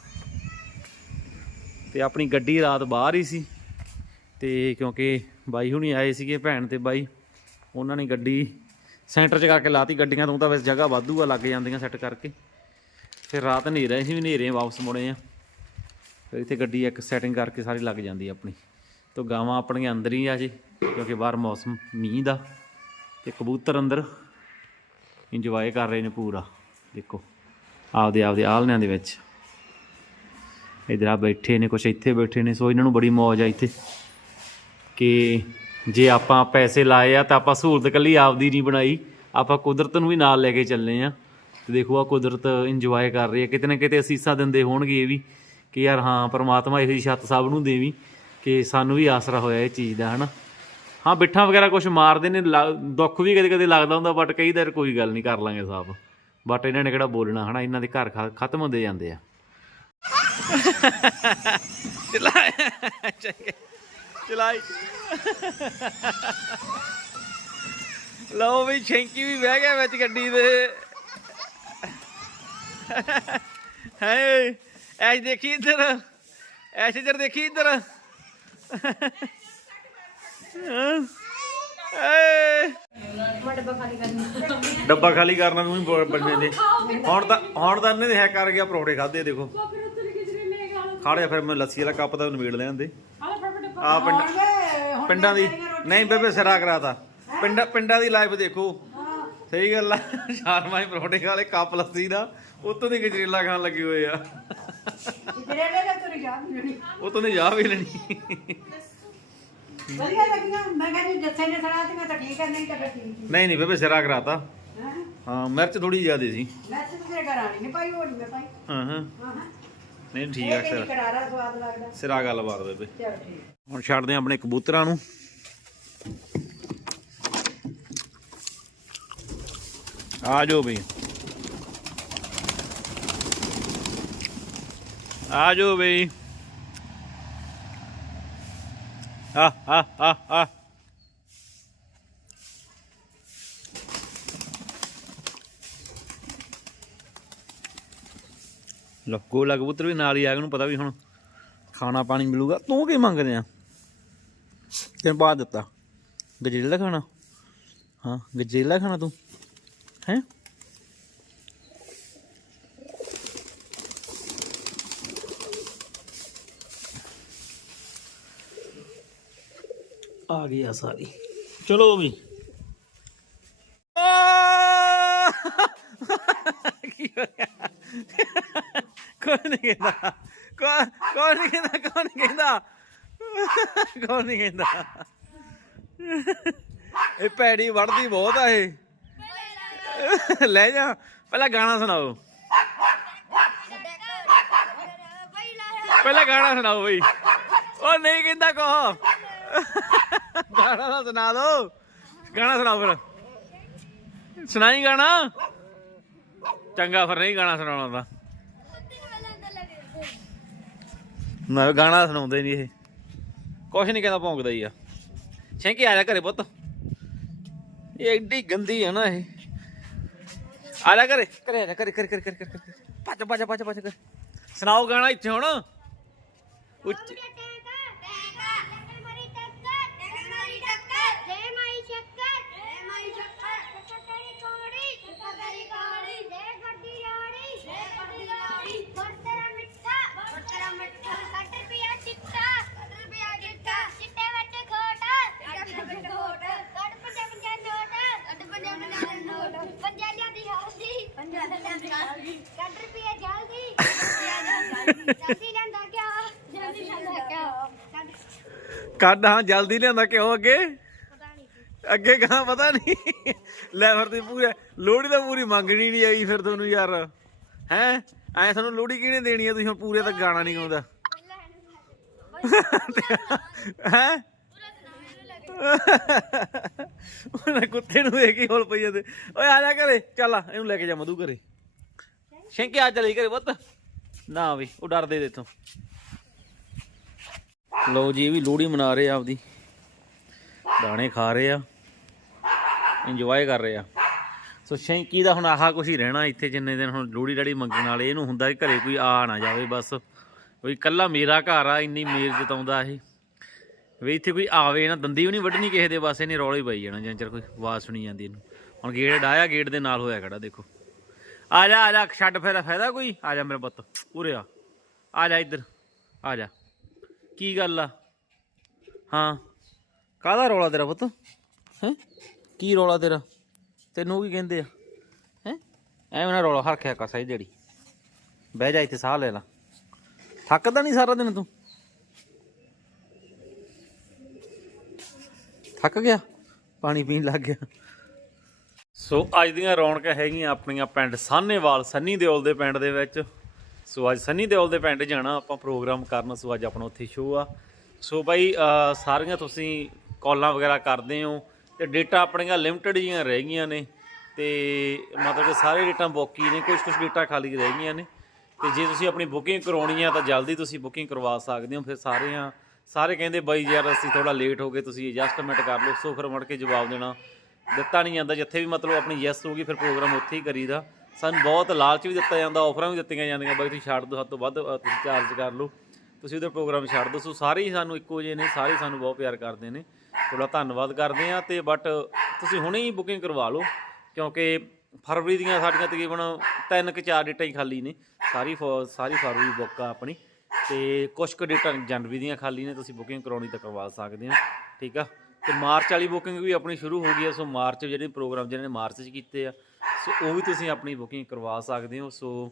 ਤੇ ਆਪਣੀ ਗੱਡੀ ਰਾਤ ਬਾਹਰ ਹੀ ਸੀ। ਤੇ ਕਿਉਂਕਿ ਬਾਈ ਹੁਣੀ ਆਏ ਸੀਗੇ ਭੈਣ ਤੇ ਬਾਈ, ਉਹਨਾਂ ਨੇ ਗੱਡੀ ਸੈਂਟਰ 'ਚ ਕਰਕੇ ਲਾਤੀ ਗੱਡੀਆਂ ਤੋਂ ਤਾਂ ਵੈਸੇ ਜਗ੍ਹਾ ਵਾਧੂ ਆ, ਲੱਗ ਜਾਂਦੀਆਂ ਸੈੱਟ ਕਰਕੇ। ਫਿਰ ਰਾਤ ਹਨੇਰਾ ਸੀ ਵੀ ਹਨੇਰੇ ਵਾਪਸ ਮੁੜੇ ਆ। ਫਿਰ ਇੱਥੇ ਗੱਡੀ ਇੱਕ ਸੈਟਿੰਗ ਕਰਕੇ ਸਾਰੀ ਲੱਗ ਜਾਂਦੀ ਆਪਣੀ। ਤੋਂ ਗਾਵਾਂ ਆਪਣੀਆਂ ਅੰਦਰ ਹੀ ਆ ਜੀ, ਕਿਉਂਕਿ ਬਾਹਰ ਮੌਸਮ ਮੀਂਹ ਦਾ। ਤੇ ਕਬੂਤਰ ਅੰਦਰ। ਇੰਜੋਏ ਕਰ ਰਹੇ ਨੇ ਪੂਰਾ। ਦੇਖੋ ਆਪਦੇ ਆਪਦੇ ਆਲਣਿਆਂ ਦੇ ਵਿੱਚ। ਇਧਰ ਆ ਬੈਠੇ ਨੇ, ਕੁਛ ਇੱਥੇ ਬੈਠੇ ਨੇ, ਸੋ ਇਹਨਾਂ ਨੂੰ ਬੜੀ ਮੌਜ ਆ ਇੱਥੇ ਕਿ ਜੇ ਆਪਾਂ ਪੈਸੇ ਲਾਏ ਆ ਤਾਂ ਆਪਾਂ ਸਹੂਲਤ ਕੱਲੀ ਆਪਦੀ ਨਹੀਂ ਬਣਾਈ, ਆਪਾਂ ਕੁਦਰਤ ਨੂੰ ਵੀ ਨਾਲ ਲੈ ਕੇ ਚੱਲੇ ਆ। ਤੇ ਦੇਖੋ ਆ ਕੁਦਰਤ ਇੰਜੋਏ ਕਰ ਰਹੀ ਹੈ, ਕਿਤੇ ਨਾ ਕਿਤੇ ਅਸੀਸਾਂ ਦਿੰਦੇ ਹੋਣਗੇ ਇਹ ਵੀ ਕਿ ਯਾਰ ਹਾਂ, ਪਰਮਾਤਮਾ ਇਹੋ ਜਿਹੀ ਛੱਤ ਸਭ ਨੂੰ ਦੇਵੀ ਕਿ ਸਾਨੂੰ ਵੀ ਆਸਰਾ ਹੋਇਆ ਇਹ ਚੀਜ਼ ਦਾ, ਹਨਾ? ਹਾਂ, ਬਿੱਠਾਂ ਵਗੈਰਾ ਕੁਝ ਮਾਰਦੇ ਨੇ, ਲ- ਦੁੱਖ ਵੀ ਕਦੇ ਕਦੇ ਲੱਗਦਾ ਹੁੰਦਾ ਬਟ ਕਈ ਦਰ ਕੋਈ ਗੱਲ ਨਹੀਂ, ਕਰ ਲਾਂਗੇ ਸਾਫ਼। ਬਟ ਇਹਨਾਂ ਨੇ ਕਿਹੜਾ ਬੋਲਣਾ, ਹਨਾ? ਇਹਨਾਂ ਦੇ ਘਰ ਖ- ਖਤਮ ਹੁੰਦੇ ਜਾਂਦੇ ਆ। ਚਲਾਈ। ਚਲਾਈ। ਲਓ ਵੀ ਛੈਂਕੀ ਵੀ ਬਹਿ ਗਿਆ ਵਿੱਚ ਗੱਡੀ ਦੇ। ਹੈ ਐਸ਼ ਦੇਖੀ ਇੱਧਰ? ਐਸ਼ ਇੱਧਰ ਦੇਖੀ ਇੱਧਰ? ਡੱਬਾ ਖਾਲੀ ਕਰਨੀ ਕਰਨਾ ਵੀ ਬੰਦੇ ਦੇ ਹੁਣ ਤਾਂ ਹੁਣ ਤਾਂ ਇਹਨੇ ਹੈ ਕਰ ਗਿਆ ਪਰੌਂਠੇ ਖਾਦੇ ਦੇਖੋ। ਫਿਰ ਉੱਤੇ ਗਜਰੇਲੇ ਖਾ ਲਓ ਖਾੜਿਆ ਫਿਰ ਮੈਂ ਲੱਸੀ ਵਾਲਾ ਕੱਪ ਤਾਂ ਨਿਬੇੜ ਲਿਆਂਦੇ ਆਹ ਲੈ ਫਟਾਫਟ ਡੱਬਾ ਆ ਪਿੰਡ ਪਿੰਡਾਂ ਦੀ ਨਹੀਂ ਬੇਬੇ ਸਿਰਾ ਕਰਾਤਾ। ਪਿੰਡਾਂ ਪਿੰਡਾਂ ਦੀ ਲਾਈਫ ਦੇਖੋ। ਸਹੀ ਗੱਲ ਆ ਸ਼ਾਰਮਾਈ ਪਰੌਂਠੇ ਵਾਲੇ ਕੱਪ ਲੱਸੀ ਦਾ। ਉਤੋਂ ਦੀ ਗਜਰੇਲਾ ਖਾਣ ਲੱਗੇ ਹੋਏ ਆ। ਤੁਰ ਜਾ ਉਤੋਂ ਦੀ ਜਾ ਵੀ ਲੈਣੀ। ਵਧੀਆ ਲੱਗੀਆਂ। ਮੈਂ ਕਹਿੰਦੀ ਜੱਥੇ ਨੇ ਸੜਾ ਤੇ ਤਾਂ ਠੀਕ ਹੈ ਨਹੀਂ ਤਾਂ ਫਿਰ ਠੀਕ ਹੀ ਨਹੀਂ ਨਹੀਂ ਬੇਬੇ ਸਿਰਾ ਕਰਾਤਾ। ਹਾਂ? ਹਾਂ ਮਿਰਚ ਥੋੜੀ ਜ਼ਿਆਦੇ ਸੀ। ਮੈਂ ਤੇ ਆਣੀ ਨਹੀਂ ਪਾਈ ਹੋਣੀ ਮੈਂ ਪਾਈ। ਹਾਂ ਹਾਂ। ਹਾਂ ਹਾਂ। ਨਹੀਂ ਠੀਕ ਆ ਸਿਰਾ ਕਰਾਰਾ ਸਵਾਦ ਲੱਗਦਾ। ਸਿਰਾ ਗੱਲਬਾਤ ਬੇਬੇ। ਚਲ ਠੀਕ। ਹੁਣ ਛੱਡਦੇ ਆ ਆਪਣੇ ਕਬੂਤਰਾਂ ਨੂੰ। ਆ ਜਾਓ ਬਈ। ਆ ਜਾਓ ਬਈ। ਆ ਆ ਆ ਆ। ਲੋ ਗੋਲਾ ਕਬੂਤਰ ਵੀ ਨਾਲ ਹੀ ਆ ਗਿਆ ਉਹਨੂੰ ਪਤਾ ਵੀ ਹੁਣ ਖਾਣਾ ਪਾਣੀ ਮਿਲੂਗਾ। ਤੂੰ ਕੀ ਮੰਗਦੇ ਆ? ਤੈਨੂੰ ਬਾਅਦ ਦਿੱਤਾ? ਗਜਰੇਲਾ ਖਾਣਾ? ਹਾਂ ਗਜਰੇਲਾ ਖਾਣਾ ਤੂੰ? ਹੈ? ਆ ਗਈ ਆ ਸਾਰੀ। ਚਲੋ ਵੀ ਆਹ! ਕੀ ਹੋ ਗਿਆ ਕੌਣ ਨਹੀਂ ਕਹਿੰਦਾ ਕੌਣ ਕੌਣ ਨਹੀਂ ਕਹਿੰਦਾ ਕੌਣ ਨਹੀਂ ਕਹਿੰਦਾ ਕੌਣ ਨਹੀਂ ਕਹਿੰਦਾ ਇਹ ਭੈੜੀ ਵੜਦੀ ਬਹੁਤ ਆ ਇਹ ਲੈ ਜਾ ਪਹਿਲਾਂ ਗਾਣਾ ਸੁਣਾਓ ਪਹਿਲਾਂ ਗਾਣਾ ਸੁਣਾਓ ਬਈ ਉਹ ਨਹੀਂ ਕਹਿੰਦਾ ਕੋ ਗਾਣਾ ਤਾਂ ਸੁਣਾ ਦੋ ਗਾਣਾ ਸੁਣਾਓ ਫਿਰ ਸੁਣਾਈ ਗਾਣਾ ਚੰਗਾ ਫਿਰ ਨਹੀਂ ਗਾਣਾ ਸੁਣਾਉਣਾ ਤਾਂ ਨਾ, ਗਾਣਾ ਸੁਣਾਉਂਦੇ ਨਹੀਂ ਇਹ। ਕੁਛ ਨਹੀਂ ਕਹਿੰਦਾ, ਭੌਂਕਦਾ ਹੀ ਆ। ਛੇਂਕੇ ਆ ਜਾ ਘਰੇ ਪੁੱਤ। ਇਹ ਐਡੀ ਗੰਦੀ ਆ ਨਾ ਇਹ। ਆ ਜਾ ਘਰੇ ਘਰੇ ਆ ਜਾ, ਘਰੇ ਘਰੇ ਘਰੇ ਘਰੇ ਘਰੇ ਭੱਜ ਭੱਜ ਭੱਜ ਭੱਜ, ਘਰੇ। ਸੁਣਾਓ ਗਾਣਾ ਇੱਥੇ ਹੁਣ। ਉੱਚ ਕੱਢ ਹਾਂ ਜਲਦੀ ਲਿਆਂਦਾ ਕਿਉਂ ਅੱਗੇ? ਅੱਗੇ ਕਹਾਂ ਪਤਾ ਨਹੀਂ। ਲੈ ਫਿਰ ਤੇ ਪੂਰੇ ਲੋਹੜੀ ਤਾਂ ਪੂਰੀ ਮੰਗਣੀ ਨਹੀਂ ਆਈ ਫਿਰ ਤੁਹਾਨੂੰ ਯਾਰ। ਹੈ? ਐ ਤੁਹਾਨੂੰ ਲੋਹੜੀ ਕਿਹਨੇ ਦੇਣੀ ਆ? ਤੁਸੀਂ ਹੁਣ ਪੂਰੇ ਤਾਂ ਗਾਣਾ ਨਹੀਂ ਗਾਉਂਦਾ। ਹੈ? ਉਹਨੇ ਕੁੱਤੇ ਨੂੰ ਦੇਖ ਕੇ ਹੋਲ ਪਈ ਜਾਂਦੇ। ਓਏ ਆ ਜਾ ਘਰੇ ਚੱਲ ਆ, ਇਹਨੂੰ ਲੈ ਕੇ ਜਾ ਮਧੂ ਘਰੇ। ਸ਼ੈਂਕੇ ਆ ਚਲੀ ਘਰੇ ਪੁੱਤ। ਨਾ ਵੀ ਉਹ ਡਰਦੇ ਦੇ ਤੋਂ ਲਓ ਜੀ, ਇਹ ਵੀ ਲੋਹੜੀ ਮਨਾ ਰਹੇ ਆ ਆਪਦੀ। ਦਾਣੇ ਖਾ ਰਹੇ ਆ। ਇੰਜੋਏ ਕਰ ਰਹੇ ਆ। ਸੋ ਸ਼ੈਂਕੀ ਦਾ ਹੁਣ ਆਹ ਕੁਛ ਹੀ ਰਹਿਣਾ ਇੱਥੇ ਜਿੰਨੇ ਦਿਨ ਹੁਣ ਲੋਹੜੀ ਡੜੀ ਮੰਗਣ ਵਾਲੇ, ਇਹਨੂੰ ਹੁੰਦਾ ਕਿ ਘਰੇ ਕੋਈ ਆ ਨਾ ਜਾਵੇ ਬਸ। ਕੋਈ ਕੱਲਾ ਮੇਰਾ ਘਰ ਆ, ਇੰਨੀ ਮੇਰ ਜਤਾਉਂਦਾ ਇਹ। ਵੀ ਇੱਥੇ ਕੋਈ ਆਵੇ ਨਾ, ਦੰਦੀ ਵੀ ਨਹੀਂ ਵੱਢਣੀ ਕਿਸੇ ਦੇ, ਬਸ ਇਹਨੇ ਰੌਲੇ ਹੀ ਪਾਈ ਜਾਣਾ ਜਿੰਨਾ ਚਿਰ ਕੋਈ ਆਵਾਜ਼ ਸੁਣੀ ਜਾਂਦੀ ਇਹਨੂੰ। ਹੁਣ ਗੇਟ ਡਾਇਆ ਗੇਟ ਦੇ ਨਾਲ ਹੋਇਆ ਖੜਾ, ਦੇਖੋ। ਆ ਜਾ ਆ ਜਾ, ਛੱਡ ਫੇਰਾ, ਫਾਇਦਾ ਕੋਈ? ਆ ਜਾ ਮੇਰੇ ਪੁੱਤ, ਉਰੇ ਆ। ਆ ਜਾ ਇੱਧਰ, ਆ ਜਾ। ਕੀ ਗੱਲ ਆ? ਹਾਂ। ਕਾਹਦਾ ਰੌਲਾ ਤੇਰਾ ਪੁੱਤ? ਹੈ? ਕੀ ਰੌਲਾ ਤੇਰਾ? ਤੈਨੂੰ ਕੀ ਕਹਿੰਦੇ ਆ? ਹੈ? ਐਵੇਂ ਨਾ ਰੌਲਾ ਹਰਖਿਆ ਕਰ ਸਾਈ ਜਿਹੜੀ ਬਹਿ ਜਾ ਇੱਥੇ ਸਾਹ ਲੈ ਲਾ। ਥੱਕਦਾ ਨਹੀਂ ਸਾਰਾ ਦਿਨ ਤੂੰ? ਥੱਕ ਗਿਆ? ਪਾਣੀ ਪੀਣ ਲੱਗ ਗਿਆ। ਸੋ ਅੱਜ ਦੀਆਂ ਰੌਣਕਾਂ ਹੈਗੀਆਂ ਆਪਣੀਆਂ ਪਿੰਡ ਸਾਹਨੇਵਾਲ, ਸੰਨੀ ਦਿਓਲ ਦੇ ਪਿੰਡ ਦੇ ਵਿੱਚ। ਸੋ ਅੱਜ ਸੰਨੀ ਦਿਓਲ ਦੇ ਪਿੰਡ ਜਾਣਾ, ਆਪਾਂ ਪ੍ਰੋਗਰਾਮ ਕਰਨ, ਸੋ ਅੱਜ ਆਪਣਾ ਉੱਥੇ ਸ਼ੋਅ ਆ। ਸੋ ਬਾਈ ਸਾਰੀਆਂ ਤੁਸੀਂ ਕਾਲਾਂ ਵਗੈਰਾ ਕਰਦੇ ਹੋ ਤੇ ਡੇਟਾ ਆਪਣੀਆਂ ਲਿਮਟਿਡ ਜੀਆਂ ਰਹਿ ਗਈਆਂ ਨੇ ਤੇ ਮਤਲਬ ਕਿ ਸਾਰੇ ਡੇਟਾ ਬੁੱਕ ਨੇ ਕੁਝ ਕੁਝ ਡੇਟਾ ਖਾਲੀ ਰਹਿ ਗਈਆਂ ਨੇ। ਤੇ ਜੇ ਤੁਸੀਂ ਆਪਣੀ ਬੁਕਿੰਗ ਕਰਾਉਣੀ ਆ ਤਾਂ ਜਲਦੀ ਤੁਸੀਂ ਬੁਕਿੰਗ ਕਰਵਾ ਸਕਦੇ ਹੋ। ਫਿਰ ਸਾਰੇ ਆ ਸਾਰੇ ਕਹਿੰਦੇ ਬਾਈ ਯਾਰ ਅਸੀਂ ਥੋੜਾ ਲੇਟ ਹੋ ਗਏ, ਤੁਸੀਂ ਐਡਜਸਟਮੈਂਟ ਕਰ ਲਓ। ਸੋ ਫਿਰ ਮੁੜ ਕੇ ਜਵਾਬ ਦੇਣਾ ਦਿੱਤਾ ਨਹੀਂ ਜਾਂਦਾ। ਜਿੱਥੇ ਵੀ ਮਤਲਬ ਆਪਣੀ ਯੈਸ ਹੋਊਗੀ, ਫਿਰ ਪ੍ਰੋਗਰਾਮ ਉੱਥੇ ਹੀ ਕਰੀਦਾ। ਸਾਨੂੰ ਬਹੁਤ ਲਾਲਚ ਵੀ ਦਿੱਤਾ ਜਾਂਦਾ ਆਫਰਾਂ ਵੀ ਦਿੱਤੀਆਂ ਜਾਂਦੀਆਂ, ਬਾਈ ਤੁਸੀਂ ਛੱਡ ਦਿਓ ਹੱਦ ਤੋਂ ਵੱਧ ਤੁਸੀਂ ਚਾਰਜ ਕਰ ਲਓ। ਤੁਸੀਂ ਉਹਦਾ ਪ੍ਰੋਗਰਾਮ ਛੱਡ ਦਿਓ ਸੋ ਸਾਰੇ ਹੀ ਸਾਨੂੰ ਇੱਕੋ ਜਿਹੇ ਨੇ, ਸਾਰੇ ਸਾਨੂੰ ਬਹੁਤ ਪਿਆਰ ਕਰਦੇ ਨੇ। ਤੁਹਾਡਾ ਧੰਨਵਾਦ ਕਰਦੇ ਆ ਤੇ ਬਟ ਤੁਸੀਂ ਹੁਣੇ ਹੀ ਬੁਕਿੰਗ ਕਰਵਾ ਲਓ, ਕਿਉਂਕਿ ਫਰਵਰੀ ਦੀਆਂ ਸਾਡੀਆਂ ਤਕਰੀਬਨ ਤਿੰਨ ਕਿ ਚਾਰ ਡੇਟਾਂ ਹੀ ਖਾਲੀ ਨੇ। ਸਾਰੀ ਫ- ਸਾਰੀ ਫਰਵਰੀ ਬੁੱਕ ਆ ਆਪਣੀ, ਤੇ ਕੁਝ ਕੁ ਡੇਟਾਂ ਜਨਵਰੀ ਦੀਆਂ ਖਾਲੀ ਨੇ, ਤੁਸੀਂ ਬੁਕਿੰਗ ਕਰਾਉਣੀ ਤਾਂ ਕਰਵਾ ਸਕਦੇ ਹੋ, ਠੀਕ ਆ? ਤੇ ਮਾਰਚ ਵਾਲੀ ਬੁਕਿੰਗ ਵੀ ਆਪਣੀ ਸ਼ੁਰੂ ਹੋ ਗਈ ਆ, ਸੋ ਮਾਰਚ ਜਿਹੜੇ ਪ੍ਰੋਗਰਾਮ ਜਿਹਨਾਂ ਨੇ ਮਾਰਚ 'ਚ ਕੀਤੇ ਆ ਸੋ ਉਹ ਵੀ ਤੁਸੀਂ ਆਪਣੀ ਬੁਕਿੰਗ ਕਰਵਾ ਸਕਦੇ ਹੋ। ਸੋ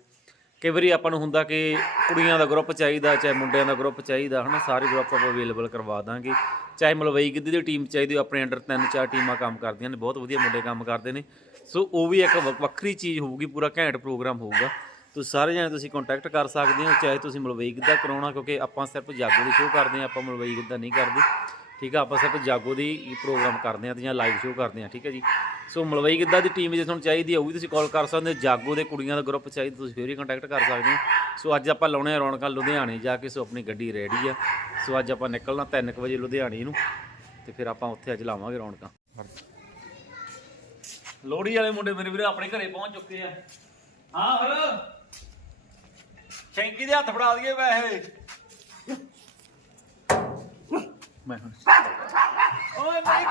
ਕਈ ਵਾਰੀ ਆਪਾਂ ਨੂੰ ਹੁੰਦਾ ਕਿ ਕੁੜੀਆਂ ਦਾ ਗਰੁੱਪ ਚਾਹੀਦਾ, ਚਾਹੇ ਮੁੰਡਿਆਂ ਦਾ ਗਰੁੱਪ ਚਾਹੀਦਾ, ਹਨਾ, ਸਾਰੇ ਗਰੁੱਪ ਆਪਾਂ ਅਵੇਲੇਬਲ ਕਰਵਾ ਦਾਂਗੇ। ਚਾਹੇ ਮਲਵਈ ਗਿੱਧੇ ਦੀ ਟੀਮ ਚਾਹੀਦੀ ਆਪਣੇ ਅੰਡਰ ਤਿੰਨ ਚਾਰ ਟੀਮਾਂ ਕੰਮ ਕਰਦੀਆਂ ਨੇ, ਬਹੁਤ ਵਧੀਆ ਮੁੰਡੇ ਕੰਮ ਕਰਦੇ ਨੇ। ਸੋ ਉਹ ਵੀ ਇੱਕ ਵ- ਵੱਖਰੀ ਚੀਜ਼ ਹੋਊਗੀ, ਪੂਰਾ ਘੈਂਟ ਪ੍ਰੋਗਰਾਮ ਹੋਊਗਾ। ਤੁਸੀਂ ਸਾਰੇ ਜਣੇ ਤੁਸੀਂ ਕੰਟੈਕਟ ਕਰ ਸਕਦੇ ਹੋ, ਚਾਹੇ ਤੁਸੀਂ ਮਲਵਈ ਗਿੱਧਾ ਕਰਾਉਣਾ, ਕਿਉਂਕਿ ਆਪਾਂ ਸਿਰਫ ਜਾਗੋ ਦੀ ਸ਼ੋਅ ਕਰਦੇ ਹਾਂ, ਆਪਾਂ ਮਲਵਈ ਗਿੱਧਾ ਨਹੀਂ ਕਰਦੇ। ਠੀਕ ਆ, ਆਪਾਂ ਸਿਰਫ ਜਾਗੋ ਦੀ ਹੀ ਪ੍ਰੋਗਰਾਮ ਕਰਦੇ ਹਾਂ ਤੇ ਜਾਂ ਲਾਈਵ ਸ਼ੋਅ ਕਰਦੇ ਹਾਂ ਠੀਕ ਹੈ ਜੀ? ਸੋ ਮਲਵਈ ਗਿੱਧਾ ਦੀ ਟੀਮ ਜੇ ਤੁਹਾਨੂੰ ਚਾਹੀਦੀ ਹੈ ਉਹ ਵੀ ਤੁਸੀਂ ਕਾਲ ਕਰ ਸਕਦੇ ਹੋ, ਜਾਗੋ ਦੇ ਕੁੜੀਆਂ ਦਾ ਗਰੁੱਪ ਚਾਹੀਦਾ, ਤੁਸੀਂ ਫਿਰ ਹੀ ਕੰਟੈਕਟ ਕਰ ਸਕਦੇ ਹੋ। ਸੋ ਅੱਜ ਆਪਾਂ ਲਾਉਣੇ ਆ ਰੌਣਕਾਂ ਲੁਧਿਆਣੇ ਜਾ ਕੇ ਸੋ ਆਪਣੀ ਗੱਡੀ ਰੈਡੀ ਆ। ਸੋ ਅੱਜ ਆਪਾਂ ਨਿਕਲਣਾ 3 ਵਜੇ ਲੁਧਿਆਣੇ ਨੂੰ, ਤੇ ਫਿਰ ਆਪਾਂ ਉੱਥੇ ਅੱਜ ਲਾਵਾਂਗੇ ਰੌਣਕਾਂ। ਲੋਹੜੀ ਵਾਲੇ ਮੁੰਡੇ ਮੇਰੇ ਵੀਰੇ ਆਪਣੇ ਘਰੇ ਪਹੁੰਚ ਚੁੱਕੇ ਆ। ਹਾਂ, ਫਿਰ। ਸ਼ੈਂਕੀ ਦੇ ਹੱਥ ਫੜਾ ਦਈਏ ਵੈਸੇ ਮੈਂ ਹੁਣ ਓਏ ਨਹੀਂ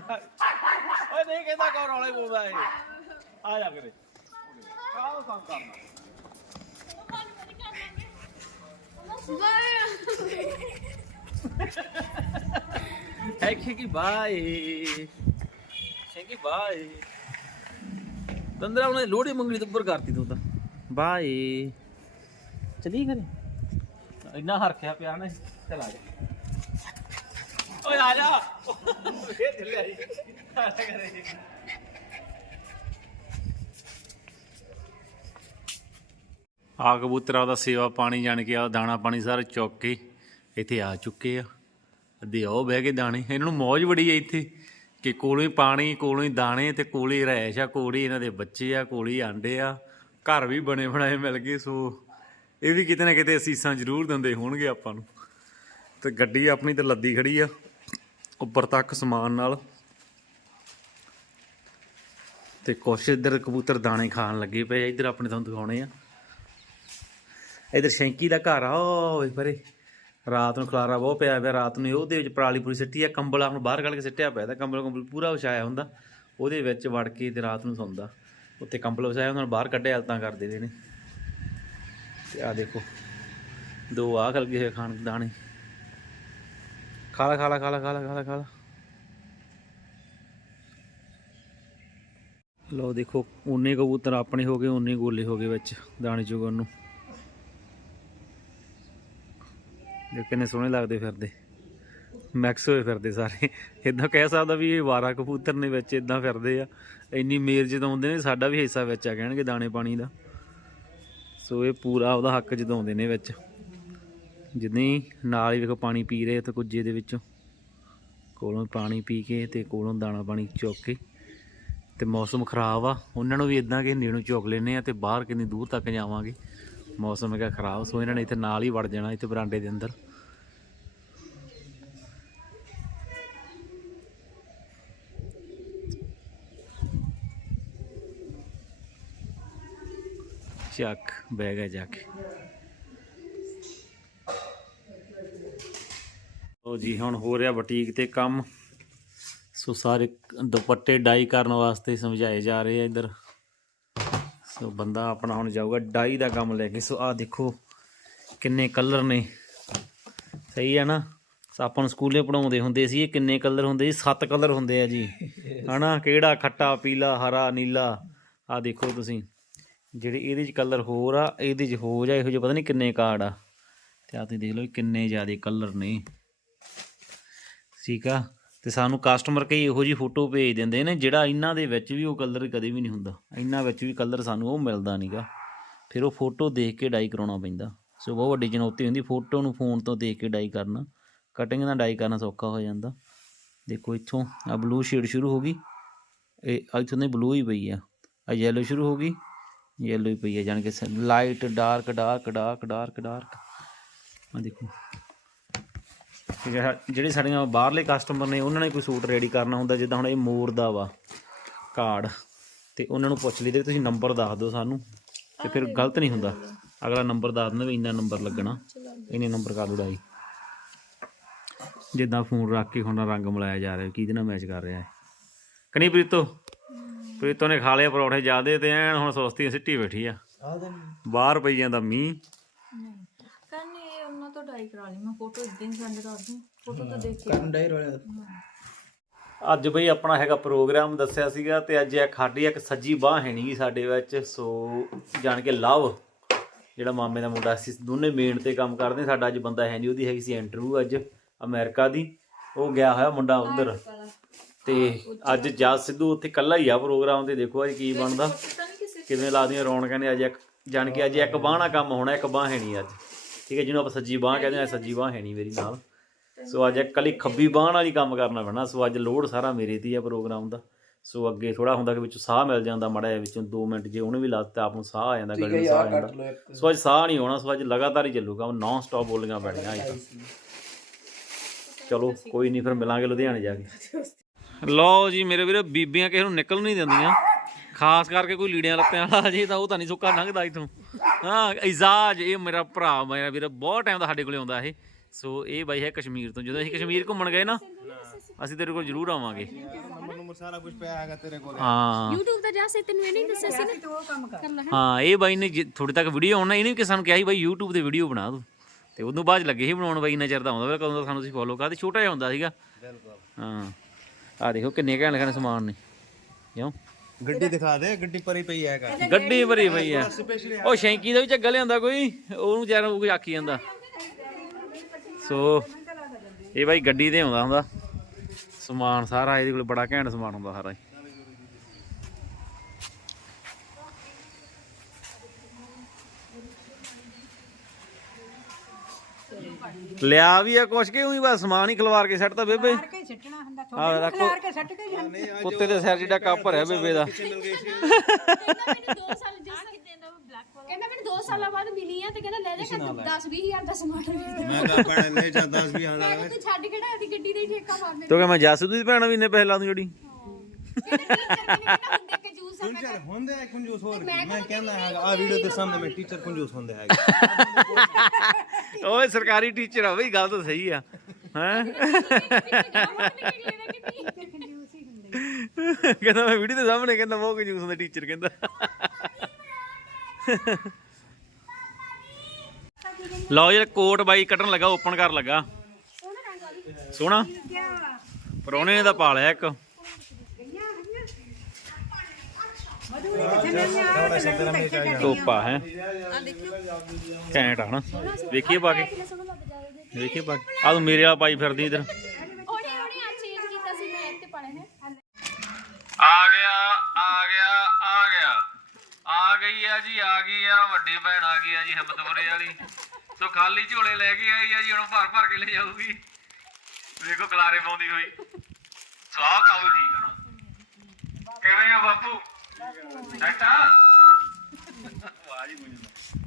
ਓਏ ਨਹੀਂ ਕਹਿੰਦਾ ਕੌਣ ਵਾਲੇ ਬੋਲਦਾ ਇਹ। ਆ ਜਾ ਕਰੇ ਕਾਹਦਾ ਕੰਮ ਕਰਨਾ। ਹੈ ਕਿ ਬਾਏ ਸ਼ੈਂਕੀ ਬਾਏ ਤੰਦਰਾ ਉਹਨੇ ਲੋੜੀ ਮੰਗਣੀ ਤੋਂ ਉੱਪਰ ਕਰਤੀ ਤੂੰ ਤਾਂ ਬਾਏ ਚਲੀ ਘਰੇ ਇੰਨਾ ਹਰਖਿਆ ਪਿਆ ਨੇ ਚਲ ਆ ਜਾ ਓਏ ਆ ਜਾ ਫੇਰ ਢਿੱਲੇ ਆਈ ਆ ਜਾ ਘਰੇ ਆ ਕਬੂਤਰਾਂ ਦਾ ਸੇਵਾ ਪਾਣੀ ਜਾਣ ਕੇ ਆ ਦਾਣਾ ਪਾਣੀ ਸਾਰਾ ਚੁੱਕ ਕੇ ਇੱਥੇ ਆ ਚੁੱਕੇ ਆ। ਅੱਧੇ ਆਓ ਬਹਿ ਕੇ ਦਾਣੇ। ਇਹਨਾਂ ਨੂੰ ਮੌਜ ਬੜੀ ਆ ਇੱਥੇ ਕਿ ਕੋਲੋਂ ਹੀ ਪਾਣੀ, ਕੋਲੋਂ ਹੀ ਦਾਣੇ ਤੇ ਕੋਲੇ ਹੀ ਰਹਿਸ਼ ਆ, ਕੋਲ ਹੀ ਇਹਨਾਂ ਦੇ ਬੱਚੇ ਆ, ਕੋਲ ਹੀ ਆਂਡੇ ਆ। ਘਰ ਵੀ ਬਣੇ ਬਣਾਏ ਮਿਲ ਗਏ, ਸੋ ਇਹ ਵੀ ਕਿਤੇ ਨਾ ਕਿਤੇ ਅਸੀਸਾਂ ਜ਼ਰੂਰ ਦਿੰਦੇ ਹੋਣਗੇ ਆਪਾਂ ਨੂੰ। ਤੇ ਗੱਡੀ ਆਪਣੀ ਤੇ ਲੱਦੀ ਖੜੀ ਆ, ਉੱਪਰ ਤੱਕ ਸਮਾਨ ਨਾਲ। ਤੇ ਕੁਛ ਇੱਧਰ ਕਬੂਤਰ ਦਾਣੇ ਖਾਣ ਲੱਗੇ ਪਏ ਇੱਧਰ ਆਪਣੇ ਤੁਹਾਨੂੰ ਦਿਖਾਉਣੇ ਆ। ਇੱਧਰ ਸ਼ੈਂਕੀ ਦਾ ਘਰ ਆ, ਓਏ ਪਰੇ। ਰਾਤ ਨੂੰ ਖਲਾਰਾ ਬਹੁਤ ਪਿਆ ਪਿਆ, ਰਾਤ ਨੂੰ ਉਹਦੇ ਵਿੱਚ ਪਰਾਲੀ ਪੂਰੀ ਸਿੱਟੀ ਆ, ਕੰਬਲ ਹੁਣ ਬਾਹਰ ਕੱਢ ਕੇ ਸਿੱਟਿਆ ਪਿਆ ਤਾਂ ਕੰਬਲ ਕੰਬਲ ਪੂਰਾ ਵਿਛਾਇਆ ਹੁੰਦਾ। ਉਹਦੇ ਵਿੱਚ ਵੜ ਕੇ ਤੇ ਰਾਤ ਨੂੰ ਸੌਂਦਾ। ਉੱਤੇ ਕੰਬਲ ਵਿਛਾਇਆ ਹੁੰਦਾ ਹੁਣ ਬਾਹਰ ਕੱਢਿਆ ਹਲਤਾਂ ਕਰ ਦੇਦੇ ਨੇ। ਤੇ ਆ ਦੇਖੋ, ਦੋ ਆ ਖਲ ਗਏ ਖਾਣ ਦੇ ਦਾਣੇ। ਖਾਲਾ ਖਾਲਾ ਖਾਲਾ ਖਾਲਾ ਖਾਲਾ ਖਾਲਾ ਖਾ ਲਓ ਦੇਖੋ ਉਨੇ ਕਬੂਤਰ ਆਪਣੇ ਹੋ ਗਏ ਉਨੇ ਗੋਲੇ ਹੋ ਗਏ ਵਿੱਚ ਦਾਣੇ ਚੁਗਣ ਨੂੰ। ਜੋ ਕਿੰਨੇ ਸੋਹਣੇ ਲੱਗਦੇ ਫਿਰਦੇ। ਮੈਕਸ ਹੋਏ ਫਿਰਦੇ ਸਾਰੇ। ਇਦਾਂ ਕਹਿ ਸਕਦਾ ਵੀ ਇਹ ਵਾਰਾ ਕਬੂਤਰ ਨੇ ਵਿੱਚ ਇਦਾਂ ਫਿਰਦੇ ਆ। ਇੰਨੀ ਮੇਰ ਜਤਾਉਂਦੇ ਨੇ, ਸਾਡਾ ਵੀ ਹਿੱਸਾ ਵਿੱਚ ਆ ਕਹਿਣਗੇ ਦਾਣੇ ਪਾਣੀ ਦਾ। ਸੋ ਇਹ ਪੂਰਾ ਉਹਦਾ ਹੱਕ ਜਤਾਉਂਦੇ ਨੇ ਵਿੱਚ। ਜਿੰਨੇ ਹੀ ਨਾਲ ਹੀ ਵੇਖੋ ਪਾਣੀ ਪੀ ਰਹੇ ਤੇ ਕੁੱਜੇ ਦੇ ਵਿੱਚੋਂ। ਕੋਲੋਂ ਪਾਣੀ ਪੀ ਕੇ ਤੇ ਕੋਲੋਂ ਦਾਣਾ ਪਾਣੀ ਚੁੱਕ ਕੇ। ਤੇ ਮੌਸਮ ਖਰਾਬ ਆ। ਉਹਨਾਂ ਨੂੰ ਵੀ ਇਦਾਂ ਕਿ ਨੀਣੂ ਚੁੱਕ ਲੈਨੇ ਆ ਤੇ ਬਾਹਰ ਕਿੰਨੀ ਦੂਰ ਤੱਕ ਜਾਵਾਂਗੇ। ਮੌਸਮ ਹੈਗਾ ਖਰਾਬ, ਸੋ ਇਹਨਾਂ ਨੇ ਇੱਥੇ ਨਾਲ ਹੀ ਵੜ ਜਾਣਾ ਇੱਥੇ ਬਰਾਂਡੇ ਦੇ ਅੰਦਰ। ਚੱਕ, ਬਹਿ ਗਿਆ ਜਾ ਕੇ। ਉਹ ਜੀ, ਹੁਣ ਹੋ ਰਿਹਾ ਬੁਟੀਕ ਤੇ ਕੰਮ। ਸੋ ਸਾਰੇ ਦੁਪੱਟੇ ਡਾਈ ਕਰਨ ਵਾਸਤੇ ਸਮਝਾਏ ਜਾ ਰਹੇ ਆ ਇੱਧਰ। ਸੋ ਬੰਦਾ ਆਪਣਾ ਹੁਣ ਜਾਊਗਾ ਡਾਈ ਦਾ ਕੰਮ ਲੈ ਕੇ। ਸੋ ਆਹ ਦੇਖੋ ਕਿੰਨੇ ਕਲਰ ਨੇ। ਸਹੀ ਹੈ ਨਾ? ਆਪਾਂ ਨੂੰ ਸਕੂਲੇ ਪੜਾਉਂਦੇ ਹੁੰਦੇ ਸੀ, ਇਹ ਕਿੰਨੇ ਕਲਰ ਹੁੰਦੇ ਸੀ? ਸੱਤ ਕਲਰ ਹੁੰਦੇ ਆ ਜੀ। ਹਨਾ? ਕਿਹੜਾ ਖੱਟਾ, ਪੀਲਾ, ਹਰਾ, ਨੀਲਾ? ਆਹ ਦੇਖੋ ਤੁਸੀਂ। ਜਿਹੜੇ ਇਹਦੇ ਚ ਕਲਰ ਹੋਰ ਆ, ਇਹਦੇ ਚ ਹੋ ਜਾ, ਇਹੋ ਜਿਹੇ ਪਤਾ ਨਹੀਂ ਕਿੰਨੇ ਕਾਰਡ ਆ। ਤੇ ਆ ਤੁਸੀਂ ਦੇਖ ਲਓ ਕਿੰਨੇ ਜ਼ਿਆਦੇ ਕਲਰ ਨੇ। ਠੀਕ ਆ? ਤੇ ਸਾਨੂੰ ਕਸਟਮਰ ਕਈ ਇਹੋ ਜੀ ਫੋਟੋ ਭੇਜ ਦਿੰਦੇ ਨੇ, ਜਿਹੜਾ ਇਹਨਾਂ ਦੇ ਵਿੱਚ ਵੀ ਉਹ ਕਲਰ ਕਦੇ ਵੀ ਨਹੀਂ ਹੁੰਦਾ। ਇਹਨਾਂ ਵਿੱਚ ਵੀ ਕਲਰ ਸਾਨੂੰ ਉਹ ਮਿਲਦਾ ਨਹੀਂਗਾ ਫਿਰ ਉਹ ਫੋਟੋ ਦੇਖ ਕੇ ਡਾਈ ਕਰਾਉਣਾ ਪੈਂਦਾ। ਸੋ ਬਹੁਤ ਵੱਡੀ ਚੁਣੌਤੀ ਹੁੰਦੀ ਫੋਟੋ ਨੂੰ ਫੋਨ ਤੋਂ ਦੇਖ ਕੇ ਡਾਈ ਕਰਨਾ। ਕਟਿੰਗ ਨਾਲ ਡਾਈ ਕਰਨਾ ਸੌਖਾ ਹੋ ਜਾਂਦਾ। ਦੇਖੋ ਇੱਥੋਂ ਆ ਬਲੂ ਸ਼ੇਡ ਸ਼ੁਰੂ ਹੋ ਗਈ। ਇਹ ਇੱਥੋਂ ਦੀ ਬਲੂ ਹੀ ਪਈ ਆ। ਆ ਯੈਲੋ ਸ਼ੁਰੂ ਹੋ ਗਈ। ਯੈਲੋ ਹੀ ਪਈ ਆ, ਜਾਣ ਕੇ light dark dark dark dark dark ਆ ਦੇਖੋ। ਜਿਹੜੇ ਸਾਡੀਆਂ ਬਾਹਰਲੇ ਕਸਟਮਰ ਨੇ ਉਹਨਾਂ ਨੇ ਕੋਈ ਸੂਟ ਰੈਡੀ ਕਰਨਾ ਹੁੰਦਾ ਜਿੱਦਾਂ ਹੁਣ ਇਹ ਮੋਰ ਦਾ ਵਾ ਕਾਰਡ ਤੇ ਉਹਨਾਂ ਨੂੰ ਪੁੱਛ ਲਈਦੇ ਤੁਸੀਂ ਨੰਬਰ ਦੱਸ ਦਿਓ ਸਾਨੂੰ ਤੇ ਫਿਰ ਗਲਤ ਨਹੀਂ ਹੁੰਦਾ। ਅਗਲਾ ਨੰਬਰ ਦੱਸ ਦਿੰਦਾ ਵੀ ਇੰਨਾ ਨੰਬਰ ਲੱਗਣਾ ਇੰਨੇ ਨੰਬਰ ਕਰ ਉਡਾਈ ਜਿੱਦਾਂ ਫੋਨ ਰੱਖ ਕੇ ਹੁਣ ਰੰਗ ਮਿਲਾਇਆ ਜਾ ਰਿਹਾ ਕਿਹਦੇ ਨਾਲ ਮੈਚ ਕਰ ਰਿਹਾ ਹੈ ਕਨੀ ਪ੍ਰੀਤੋ? ਪ੍ਰੀਤੋ ਨੇ ਖਾ ਲਿਆ ਪਰੌਠੇ ਜ਼ਿਆਦੇ ਤੇ ਐਨ ਹੁਣ ਸੁਸਤੀ ਸਿੱਟੀ ਬੈਠੀ ਆ। ਬਾਹਰ ਪਈ ਜਾਂਦਾ ਮੀਂਹ। ਤੋਂ ਡਾਈ ਕਰਾ ਲਈ ਮੈਂ ਫੋਟੋ ਇਦਾਂ ਹੀ ਸੈਂਡ ਕਰ ਦੂੰ। ਫੋਟੋ ਤਾਂ ਦੇਖ ਕੇ ਅੱਜ ਬਈ ਆਪਣਾ ਹੈਗਾ ਪ੍ਰੋਗਰਾਮ ਦੱਸਿਆ ਸੀਗਾ ਤੇ ਅੱਜ ਇੱਕ ਸਾਡੀ ਇੱਕ ਸੱਜੀ ਬਾਹ ਹੈ ਨਹੀਂਗੀ ਸਾਡੇ ਵਿੱਚ ਸੋ ਜਾਣ ਕੇ ਲਵ ਜਿਹੜਾ ਮਾਮੇ ਦਾ ਮੁੰਡਾ ਸੀ ਦੋਨੇ ਮੇਨ ਤੇ ਕੰਮ ਕਰਦੇ ਸਾਡਾ ਅੱਜ ਬੰਦਾ ਹੈ ਨਹੀਂ ਉਹਦੀ ਹੈਗੀ ਸੀ ਇੰਟਰਵਿਊ ਅੱਜ ਅਮਰੀਕਾ ਦੀ। ਉਹ ਗਿਆ ਹੋਇਆ ਮੁੰਡਾ ਉਧਰ। ਤੇ ਅੱਜ ਜਸ ਸਿੱਧੂ ਉੱਥੇ ਇਕੱਲਾ ਹੀ ਆ ਪ੍ਰੋਗਰਾਮ ਤੇ ਦੇਖੋ ਅੱਜ ਕੀ ਬਣਦਾ। ਕਿਵੇਂ ਲਾਦੀਆਂ ਰੌਣਕਾਂ ਨੇ ਅੱਜ ਇੱਕ ਜਾਣ ਕੇ ਅੱਜ ਇੱਕ ਬਾਹ ਨਾਲ ਕੰਮ ਹੋਣਾ ਇੱਕ ਬਾਹ ਹੈ ਨਹੀਂ ਅੱਜ। ਠੀਕ ਹੈ ਜਿਹਨੂੰ ਆਪਾਂ ਸੱਜੀ ਬਾਹ ਕਹਿੰਦੇ ਆ ਸੱਜੀ ਬਾਹ ਹੈ ਨਹੀਂ ਮੇਰੀ ਨਾਲ। ਸੋ ਅੱਜ ਇਕੱਲੀ ਖੱਬੀ ਬਾਹ ਨਾਲ ਹੀ ਕੰਮ ਕਰਨਾ ਪੈਣਾ। ਸੋ ਅੱਜ ਲੋਡ ਸਾਰਾ ਮੇਰੇ ਤੇ ਆ ਪ੍ਰੋਗਰਾਮ ਦਾ। ਸੋ ਅੱਗੇ ਥੋੜਾ ਹੁੰਦਾ ਕਿ ਵਿੱਚੋਂ ਸਾਹ ਮਿਲ ਜਾਂਦਾ ਮੜਾ ਵਿੱਚੋਂ 2 ਮਿੰਟ ਜੇ ਉਹਨੇ ਵੀ ਲਾਤਾ ਆਪ ਨੂੰ ਸਾਹ ਆ ਜਾਂਦਾ ਗੱਡੀ ਨੂੰ ਸਾਹ ਆ ਜਾਂਦਾ। ਸੋ ਅੱਜ ਸਾਹ ਨਹੀਂ ਆਉਣਾ ਸੋ ਅੱਜ ਲਗਾਤਾਰ ਹੀ ਚੱਲੂਗਾ ਨੌਨ ਸਟਾਪ ਬੋਲੀਆਂ ਪੈਣੀਆਂ ਅੱਜ ਤਾਂ। ਚਲੋ ਕੋਈ ਨਹੀਂ ਫਿਰ ਮਿਲਾਂਗੇ ਲੁਧਿਆਣੇ ਜਾ ਕੇ। ਲਓ ਜੀ ਮੇਰੇ ਵੀਰੇ ਬੀਬੀਆਂ ਕਿਸੇ ਨੂੰ ਨਿਕਲ ਨਹੀਂ ਦਿੰਦੀਆਂ। ਖਾਸ ਕਰਕੇ ਕੋਈ ਲੀੜਿਆਂ ਲੱਪਿਆਂ ਵਾਲਾ ਜੇ ਤਾਂ ਉਹ ਤਾਂ ਨਹੀਂ ਸੁੱਕਾ ਲੰਘਦਾ ਇਥੋਂ। ਹਾਂ ਇਜ਼ਾਜ ਇਹ ਮੇਰਾ ਭਰਾ ਮੇਰਾ ਵੀਰ ਬਹੁਤ ਟਾਈਮ ਦਾ ਸਾਡੇ ਕੋਲੇ ਆਉਂਦਾ ਇਹ। ਸੋ ਇਹ ਬਾਈ ਹੈ ਕਸ਼ਮੀਰ ਤੋਂ ਜਦੋਂ ਅਸੀਂ ਕਸ਼ਮੀਰ ਘੁੰਮਣ ਗਏ ਨਾ ਅਸੀਂ ਤੇਰੇ ਕੋਲ ਜ਼ਰੂਰ ਆਵਾਂਗੇ। ਹਾਂ। YouTube ਤੇ ਜਾ ਸੇ ਤੈਨੂੰ ਇਹ ਨਹੀਂ ਦੱਸਿਆ ਸੀ ਤੇ ਉਹ ਕੰਮ ਕਰ ਹਾਂ ਇਹ ਬਾਈ ਨੇ ਥੋੜੇ ਤੱਕ ਵੀਡੀਓ ਆਉਣਾ ਇਹਨੇ ਵੀ ਕਿਸੇ ਨੂੰ ਕਿਹਾ ਸੀ ਬਾਈ YouTube ਤੇ ਵੀਡੀਓ ਬਣਾ ਦੂ ਤੇ ਉਦੋਂ ਬਾਅਦ ਲੱਗੇ ਸੀ ਬਣਾਉਣ ਬਾਈ ਇੰਨਾ ਚਿਰ ਦਾ ਆਉਂਦਾ ਕਦੋਂ ਦਾ ਸਾਨੂੰ ਤੁਸੀਂ ਫੋਲੋ ਕਰਦੇ ਛੋਟਾ ਜਿਹਾ ਹੁੰਦਾ ਸੀਗਾ। ਹਾਂ। ਆ ਦੇਖੋ ਕਿੰਨੇ ਘੈਂਟ ਘੈਂਟ ਸਮਾਨ ਨੇ। ਕਿਉਂ? ਗੱਡੀ ਦਿਖਾ ਦੇ ਗੱਡੀ ਭਰੀ ਪਈ ਹੈਗਾ ਗੱਡੀ ਭਰੀ ਪਈ ਆ ਉਹ ਸ਼ੈਂਕੀ ਦਾ ਵੀ ਝੱਗਾ ਲਿਆਂਦਾ ਕੋਈ? ਉਹਨੂੰ ਉਹ ਕੋਈ ਆਖੀ ਜਾਂਦਾ। ਸੋ ਇਹ ਬਾਈ ਗੱਡੀ ਤੇ ਆਉਂਦਾ ਹੁੰਦਾ। ਸਮਾਨ ਸਾਰਾ ਇਹਦੇ ਕੋਲ ਬੜਾ ਘੈਂਟ ਸਮਾਨ ਹੁੰਦਾ ਸਾਰਾ ਹੀ ਲਿਆ ਵੀ ਆ ਕੁਛ ਕਿ ਉਹੀ ਬਸ ਸਮਾਨ ਹੀ ਖਲਵਾਰ ਕੇ ਸੱਟਦਾ ਬੇਬੇ। ਮਾਰ ਕੇ ਸਿੱਟਣਾ ਹੁੰਦਾ ਆਹ ਵੇਖ ਖਿਲਾਰ ਕੇ ਸੱਟ ਕੇ ਜਾਂਦੇ ਕੁੱਤੇ ਦੇ ਸਿਰ ਜਿਹੜਾ ਕੱਪ ਭਰਿਆ ਬੇਬੇ ਦਾ [laughs] ਕਹਿੰਦਾ ਮੈਨੂੰ 2 ਸਾਲ ਜਿਸ ਕਹਿੰਦਾ ਮੈਨੂੰ 2 ਸਾਲਾਂ ਬਾਅਦ ਮਿਲੀ ਆ ਤੇ ਕਹਿੰਦਾ ਲੈ ਲੈ। 10 20000 ਦਾ ਸਮਾਨ ਲੈ ਲੈ। ਮੈਂ ਲੈ ਜਾ 10 ਵੀ ਮੈਂ ਕਿਹਾ ਤੂੰ ਛੱਡ ਕਿਹੜਾ ਆਦੀ ਗੱਡੀ ਦਾ ਹੀ ਠੇਕਾ ਮਾਰ ਮੇਰੇ ਤੋ ਕਿ ਮੈਂ ਜੱਸ ਦੀ ਭੈਣ ਵੀ ਨੇ ਪਹਿਲਾਂ ਤੂੰ ਜਿਹੜੀ। ਕਹਿੰਦਾ ਟੀਚਰ ਕਿਨੇ ਕਹਿੰਦਾ ਹੁੰਦੇ ਕਿ ਜੂਸ ਆ ਮੈਂ ਟੀਚਰ ਹੁੰਦੇ ਹੈ ਕੰਜੂਸ ਹੋਰ ਕੀ ਮੈਂ ਕਹਿੰਦਾ ਹੈਗਾ ਆ ਵੀਡੀਓ ਦੇ ਸਾਹਮਣੇ ਮੈਂ ਟੀਚਰ ਕੰਜੂਸ ਹੁੰਦੇ ਹੈਗੇ। ਓਏ ਸਰਕਾਰੀ ਟੀਚਰ ਆ ਬਈ ਗੱਲ ਤਾਂ ਸਹੀ ਆ। ਹੈ? ਕਹਿੰਦਾ ਮੈਂ ਵੀਡੀਓ ਦੇ ਸਾਹਮਣੇ ਕਹਿੰਦਾ ਬਹੁਤ ਕੰਜੂਸ ਹੁੰਦਾ ਟੀਚਰ ਕਹਿੰਦਾ। ਲਓ ਯਾਰ ਕੋਟ ਬਾਈ ਕੱਢਣ ਲੱਗਾ ਓਪਨ ਕਰਨ ਲੱਗਾ। ਸੋਹਣਾ? ਪਰੋਣੇ ਨੇ ਤਾਂ ਪਾ ਲਿਆ ਇੱਕ। ਟੋਪਾ ਹੈ। ਘੈਂਟ ਆ ਨਾ। ਵੇਖੀਏ ਪਾ ਕੇ। ਵੇਖੀਏ ਪਾ ਆ ਤੂੰ ਮੇਰੇ ਵਾਲਾ ਪਾਈ ਫਿਰਦੀ ਇਧਰ। ਉਹਨੇ ਉਹਨੇ ਆ ਚੇਂਜ ਕੀਤਾ ਸੀ ਮੈਂ ਇੱਥੇ ਪਾਣੇ ਨੇ। ਆ ਗਿਆ ਆ ਗਿਆ ਆ ਗਿਆ। ਆ ਗਈ ਆ ਜੀ ਆ ਗਈ ਆ ਵੱਡੀ ਭੈਣ ਆ ਗਈ ਆ ਜੀ ਹਿੰਮਤਪੁਰੇ ਵਾਲੀ। ਸੋ ਖਾਲੀ ਝੋਲੇ ਲੈ ਕੇ ਆਈ ਆ ਜੀ ਹੁਣ ਭਰ ਭਰ ਕੇ ਲੈ ਜਾਊਗੀ। ਵੇਖੋ ਕਲਾਰੇ ਪਾਉਂਦੀ ਹੋਈ। ਸੋ ਆਹ ਕੰਮ ਠੀਕ ਆ ਨਾ ਕਿਵੇਂ ਆ? ਬਾਪੂ ਡਾਟਾ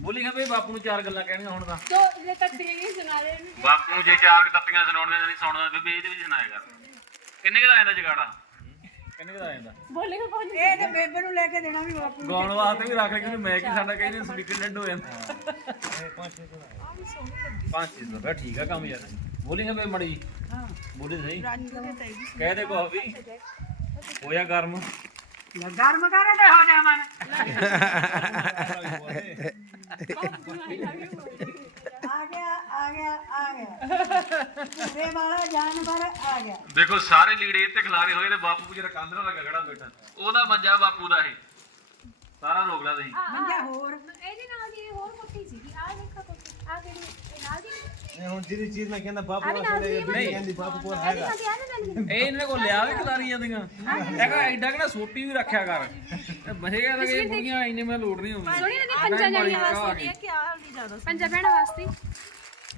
ਬੋਲੀ ਬਈ ਬਾਪੂ ਨੂੰ ਚਾਰ ਗੱਲਾਂ ਕਹਿਣੀਆਂ ਹੁਣ ਤਾਂ। ਤੋ ਇਹ ਤੱਤੀਆਂ ਨਹੀਂ ਸੁਣਾ ਰਹੇ ਨੇ। ਬਾਪੂ ਨੂੰ ਜੇ ਚਾਰ ਤੱਤੀਆਂ ਸੁਣਾਉਣੀਆਂ ਨਹੀਂ ਸੁਣਦਾ ਬੇਬੇ ਇਹਦੇ ਵਿੱਚ ਸੁਣਾਇਆ ਕਰ। ਕਿੰਨੇ ਕੁ ਦਾ ਆਇਆ ਜਗਾੜਾ? ਕਿੰਨੇ ਕੁ ਦਾ ਆਇਆ ਬੋਲੇਗਾ ਕੌਣ ਇਹ ਤੇ ਬੇਬੇ ਨੂੰ ਲੈ ਕੇ ਦੇਣਾ ਵੀ ਬਾਪੂ ਗਾਉਣ ਵਾਸਤੇ ਵੀ ਰੱਖ ਕਿਉਂਕਿ ਮੈਂ ਕੀ ਸਾਡਾ ਕਹਿੰਦੇ ਸਪੀਕਰ ਡੈਡ ਹੋ ਜਾਂਦਾ। ਪੰਜ ਚੀਜ਼ ਦਾ ਠੀਕ ਆ ਕੰਮ ਯਾਰ। ਬੋਲੀ ਹੈ ਬੇ ਮੜੀ ਜੀ ਹਾਂ। ਬੋਲੀ ਸਹੀ। ਕਹਿ ਦੇ ਕੋ ਵੀ। ਹੋਇਆ ਗਰਮ ਗਰਮ ਕਰੇ ਤੇ ਹੋ ਜਾਵਾਂ ਆ ਗਿਆ ਆ ਗਿਆ ਆ ਗਿਆ ਪੂਰੇ ਵਾਲਾ ਜਾਨਵਰ ਆ ਗਿਆ ਦੇਖੋ ਸਾਰੇ ਲੀੜੇ ਇੱਥੇ ਖਿਲਾਰੇ ਹੋਏ ਤੇ ਬਾਪੂ ਜਿਹੜਾ ਕੰਧ ਨਾਲ ਲੱਗਾ ਖੜਾ ਬੈਠਾ। ਉਹਦਾ ਮੰਜਾ ਬਾਪੂ ਦਾ ਇਹ ਸਾਰਾ ਰੋਕ ਲਾ ਤੁਸੀਂ ਮੰਜਾ ਹੋਰ। ਇਹਦੇ ਨਾਲ ਦੀ ਹੋਰ ਕੁੱਤੀ ਸੀਗੀ। ਆ ਦੇਖਾ ਕੁੱਤੀ ਆ ਕਿਹੜੀ ਇਹ ਨਾਲ ਦੀ ਇਹ ਹੁਣ ਜਿਹੜੀ ਚੀਜ਼ ਮੈਂ ਕਹਿੰਦਾ ਬਾਪੂ ਵਾਸਤੇ ਇਹ ਬੀਬੀ ਕਹਿੰਦੀ ਬਾਪੂ ਕੋਲ ਹੈਗਾ ਨਾਲ ਦੀ ਆ ਨਾ ਨਾਲ ਦੀ ਇਹ ਇਹਨਾਂ ਕੋਲ ਲਿਆ ਵੀ ਖਿਲਾਰੀ ਜਾਂਦੀਆਂ ਇਹ ਕਹਿੰਦਾ ਐਡਾ ਕਿਹੜਾ ਸੋਟੀ ਵੀ ਰੱਖਿਆ ਕਰ। ਬਹੇਗਾ ਤਾਂ ਇਹ ਬੁੜੀਆਂ ਇੰਨੇ ਮੈਂ ਲੋੜ ਨਹੀਂ ਹੁੰਦੀ। ਸੋਹਣੀ ਨੇ ਪੰਜਾ ਜਾਣੀਆਂ ਵਾਸਤੇ। ਇਹ ਕਿਆ ਹਾਲ ਦੀ ਜ਼ਿਆਦਾ ਪੰਜਾ ਭੈਣਾਂ ਵਾਸਤੇ।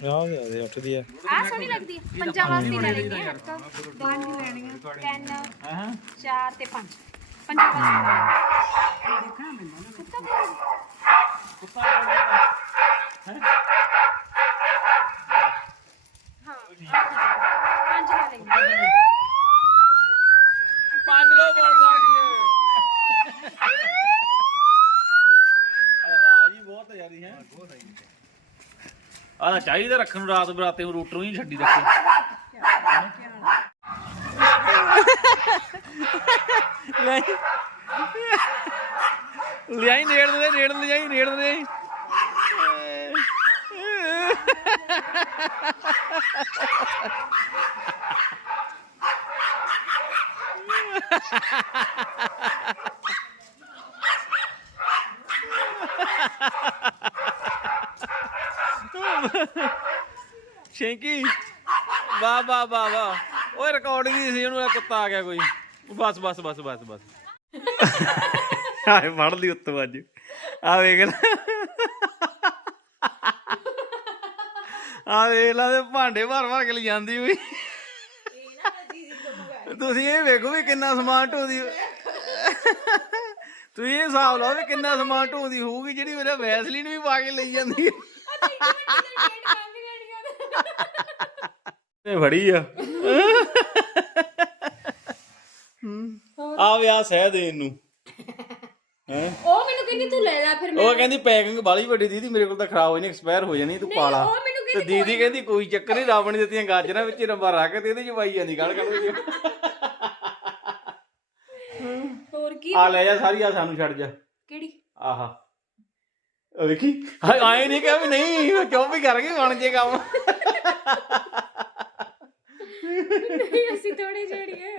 ਆ ਗਿਆ ਦੇ ਉੱਠਦੀ ਆ। ਆ ਸੋਹਣੀ ਲੱਗਦੀ ਹੈ ਪੰਜਾ ਵਾਸਤੇ ਲੈ ਲੈਣੀ ਹੈ ਪੰਜ ਲੈਣੀਆਂ। ਤਿੰਨ ਹਾਂ ਚਾਰ ਤੇ ਪੰਜ। ਪੰਜਾ ਵਾਸਤੇ ਦੇਖਣਾ ਪੈਂਦਾ ਕੁੱਤਾ ਆਹ ਚਾਹੀਦਾ ਰੱਖਣ ਨੂੰ ਰਾਤ ਬਰਾਤੇ ਨੂੰ ਰੋਟਰ ਹੀ ਛੱਡੀ ਰੱਖੇ ਲੈ ਲਿਆਈ ਨੇੜ ਦੇ ਨੇੜ ਲਿਆਈ, ਨੇੜ ਦੇ ਸ਼ੈਂਕੀ ਵਾਹ ਵਾਹ ਵਾਹ ਵਾਹ ਓਏ ਰਿਕਾਰਡਿੰਗ ਹੀ ਸੀ ਉਹਨੂੰ ਇਹ ਕੁੱਤਾ ਆ ਗਿਆ ਕੋਈ ਬਸ ਬਸ ਬਸ ਬਸ ਬਸ ਆਏ ਫੜ ਲਈ ਉੱਤੋਂ ਅੱਜ ਆ ਵੇਖ ਲੈ ਆ ਵੇਖ ਲੈ ਤੇ ਭਾਂਡੇ ਭਰ ਭਰ ਕੇ ਲਈ ਜਾਂਦੀ ਹੋਈ। ਤੁਸੀਂ ਇਹ ਵੇਖੋ ਵੀ ਕਿੰਨਾ ਸਮਾਨ ਢੋਦੀ ਤੁਸੀਂ ਇਹ ਹਿਸਾਬ ਲਾਓ ਵੀ ਕਿੰਨਾ ਸਮਾਨ ਢੋਦੀ ਹੋਊਗੀ ਜਿਹੜੀ ਮੇਰੇ ਵੈਸਲੀਨ ਵੀ ਪਾ ਕੇ ਲਈ ਜਾਂਦੀ ਹੈ। ਇਹ ਫੜੀ ਆ। ਆ ਵਿਆਹ ਸਹਿ ਦੇ ਇਹਨੂੰ। ਹੈ? ਉਹ ਮੈਨੂੰ ਕਹਿੰਦੀ ਤੂੰ ਲੈ ਲੈ ਫਿਰ ਉਹ ਕਹਿੰਦੀ ਪੈਕਿੰਗ ਬਾਲੀ ਵੱਡੀ ਦੀਦੀ ਮੇਰੇ ਕੋਲ ਤਾਂ ਖਰਾਬ ਹੋ ਜਾਣੀ ਐਕਸਪਾਇਰ ਹੋ ਜਾਣੀ ਤੂੰ ਪਾ ਲਾ। ਉਹ ਤੇ ਦੀਦੀ ਕਹਿੰਦੀ ਕੋਈ ਚੱਕਰ ਨਹੀਂ ਰੱਬ ਨੇ ਦਿੱਤੀਆਂ ਗਾਜਰਾਂ ਵਿੱਚ ਹੀ ਰੰਬਾ ਰੱਖ ਕੇ ਤੇ ਇਹਦੇ ਚ ਪਾਈ ਜਾਂਦੀ ਗੜ ਵਿੱਚ ਹੋਰ ਕੀ? ਆ ਲੈ ਜਾ ਸਾਰੀ ਆ ਸਾਨੂੰ ਛੱਡ ਜਾ। ਕਿਹੜੀ? ਆਹਾ। ਉਹ ਵੇਖੀ? ਆਏ ਨਹੀਂ ਕਿਹਾ ਵੀ ਨਹੀਂ ਉਹ ਚੁੱਪ ਹੀ ਕਰ ਗਏ ਬਣ ਜੇ ਕੰਮ। ਨਹੀਂ ਅਸੀਂ ਥੋੜੀ ਜਿਹੜੀਏ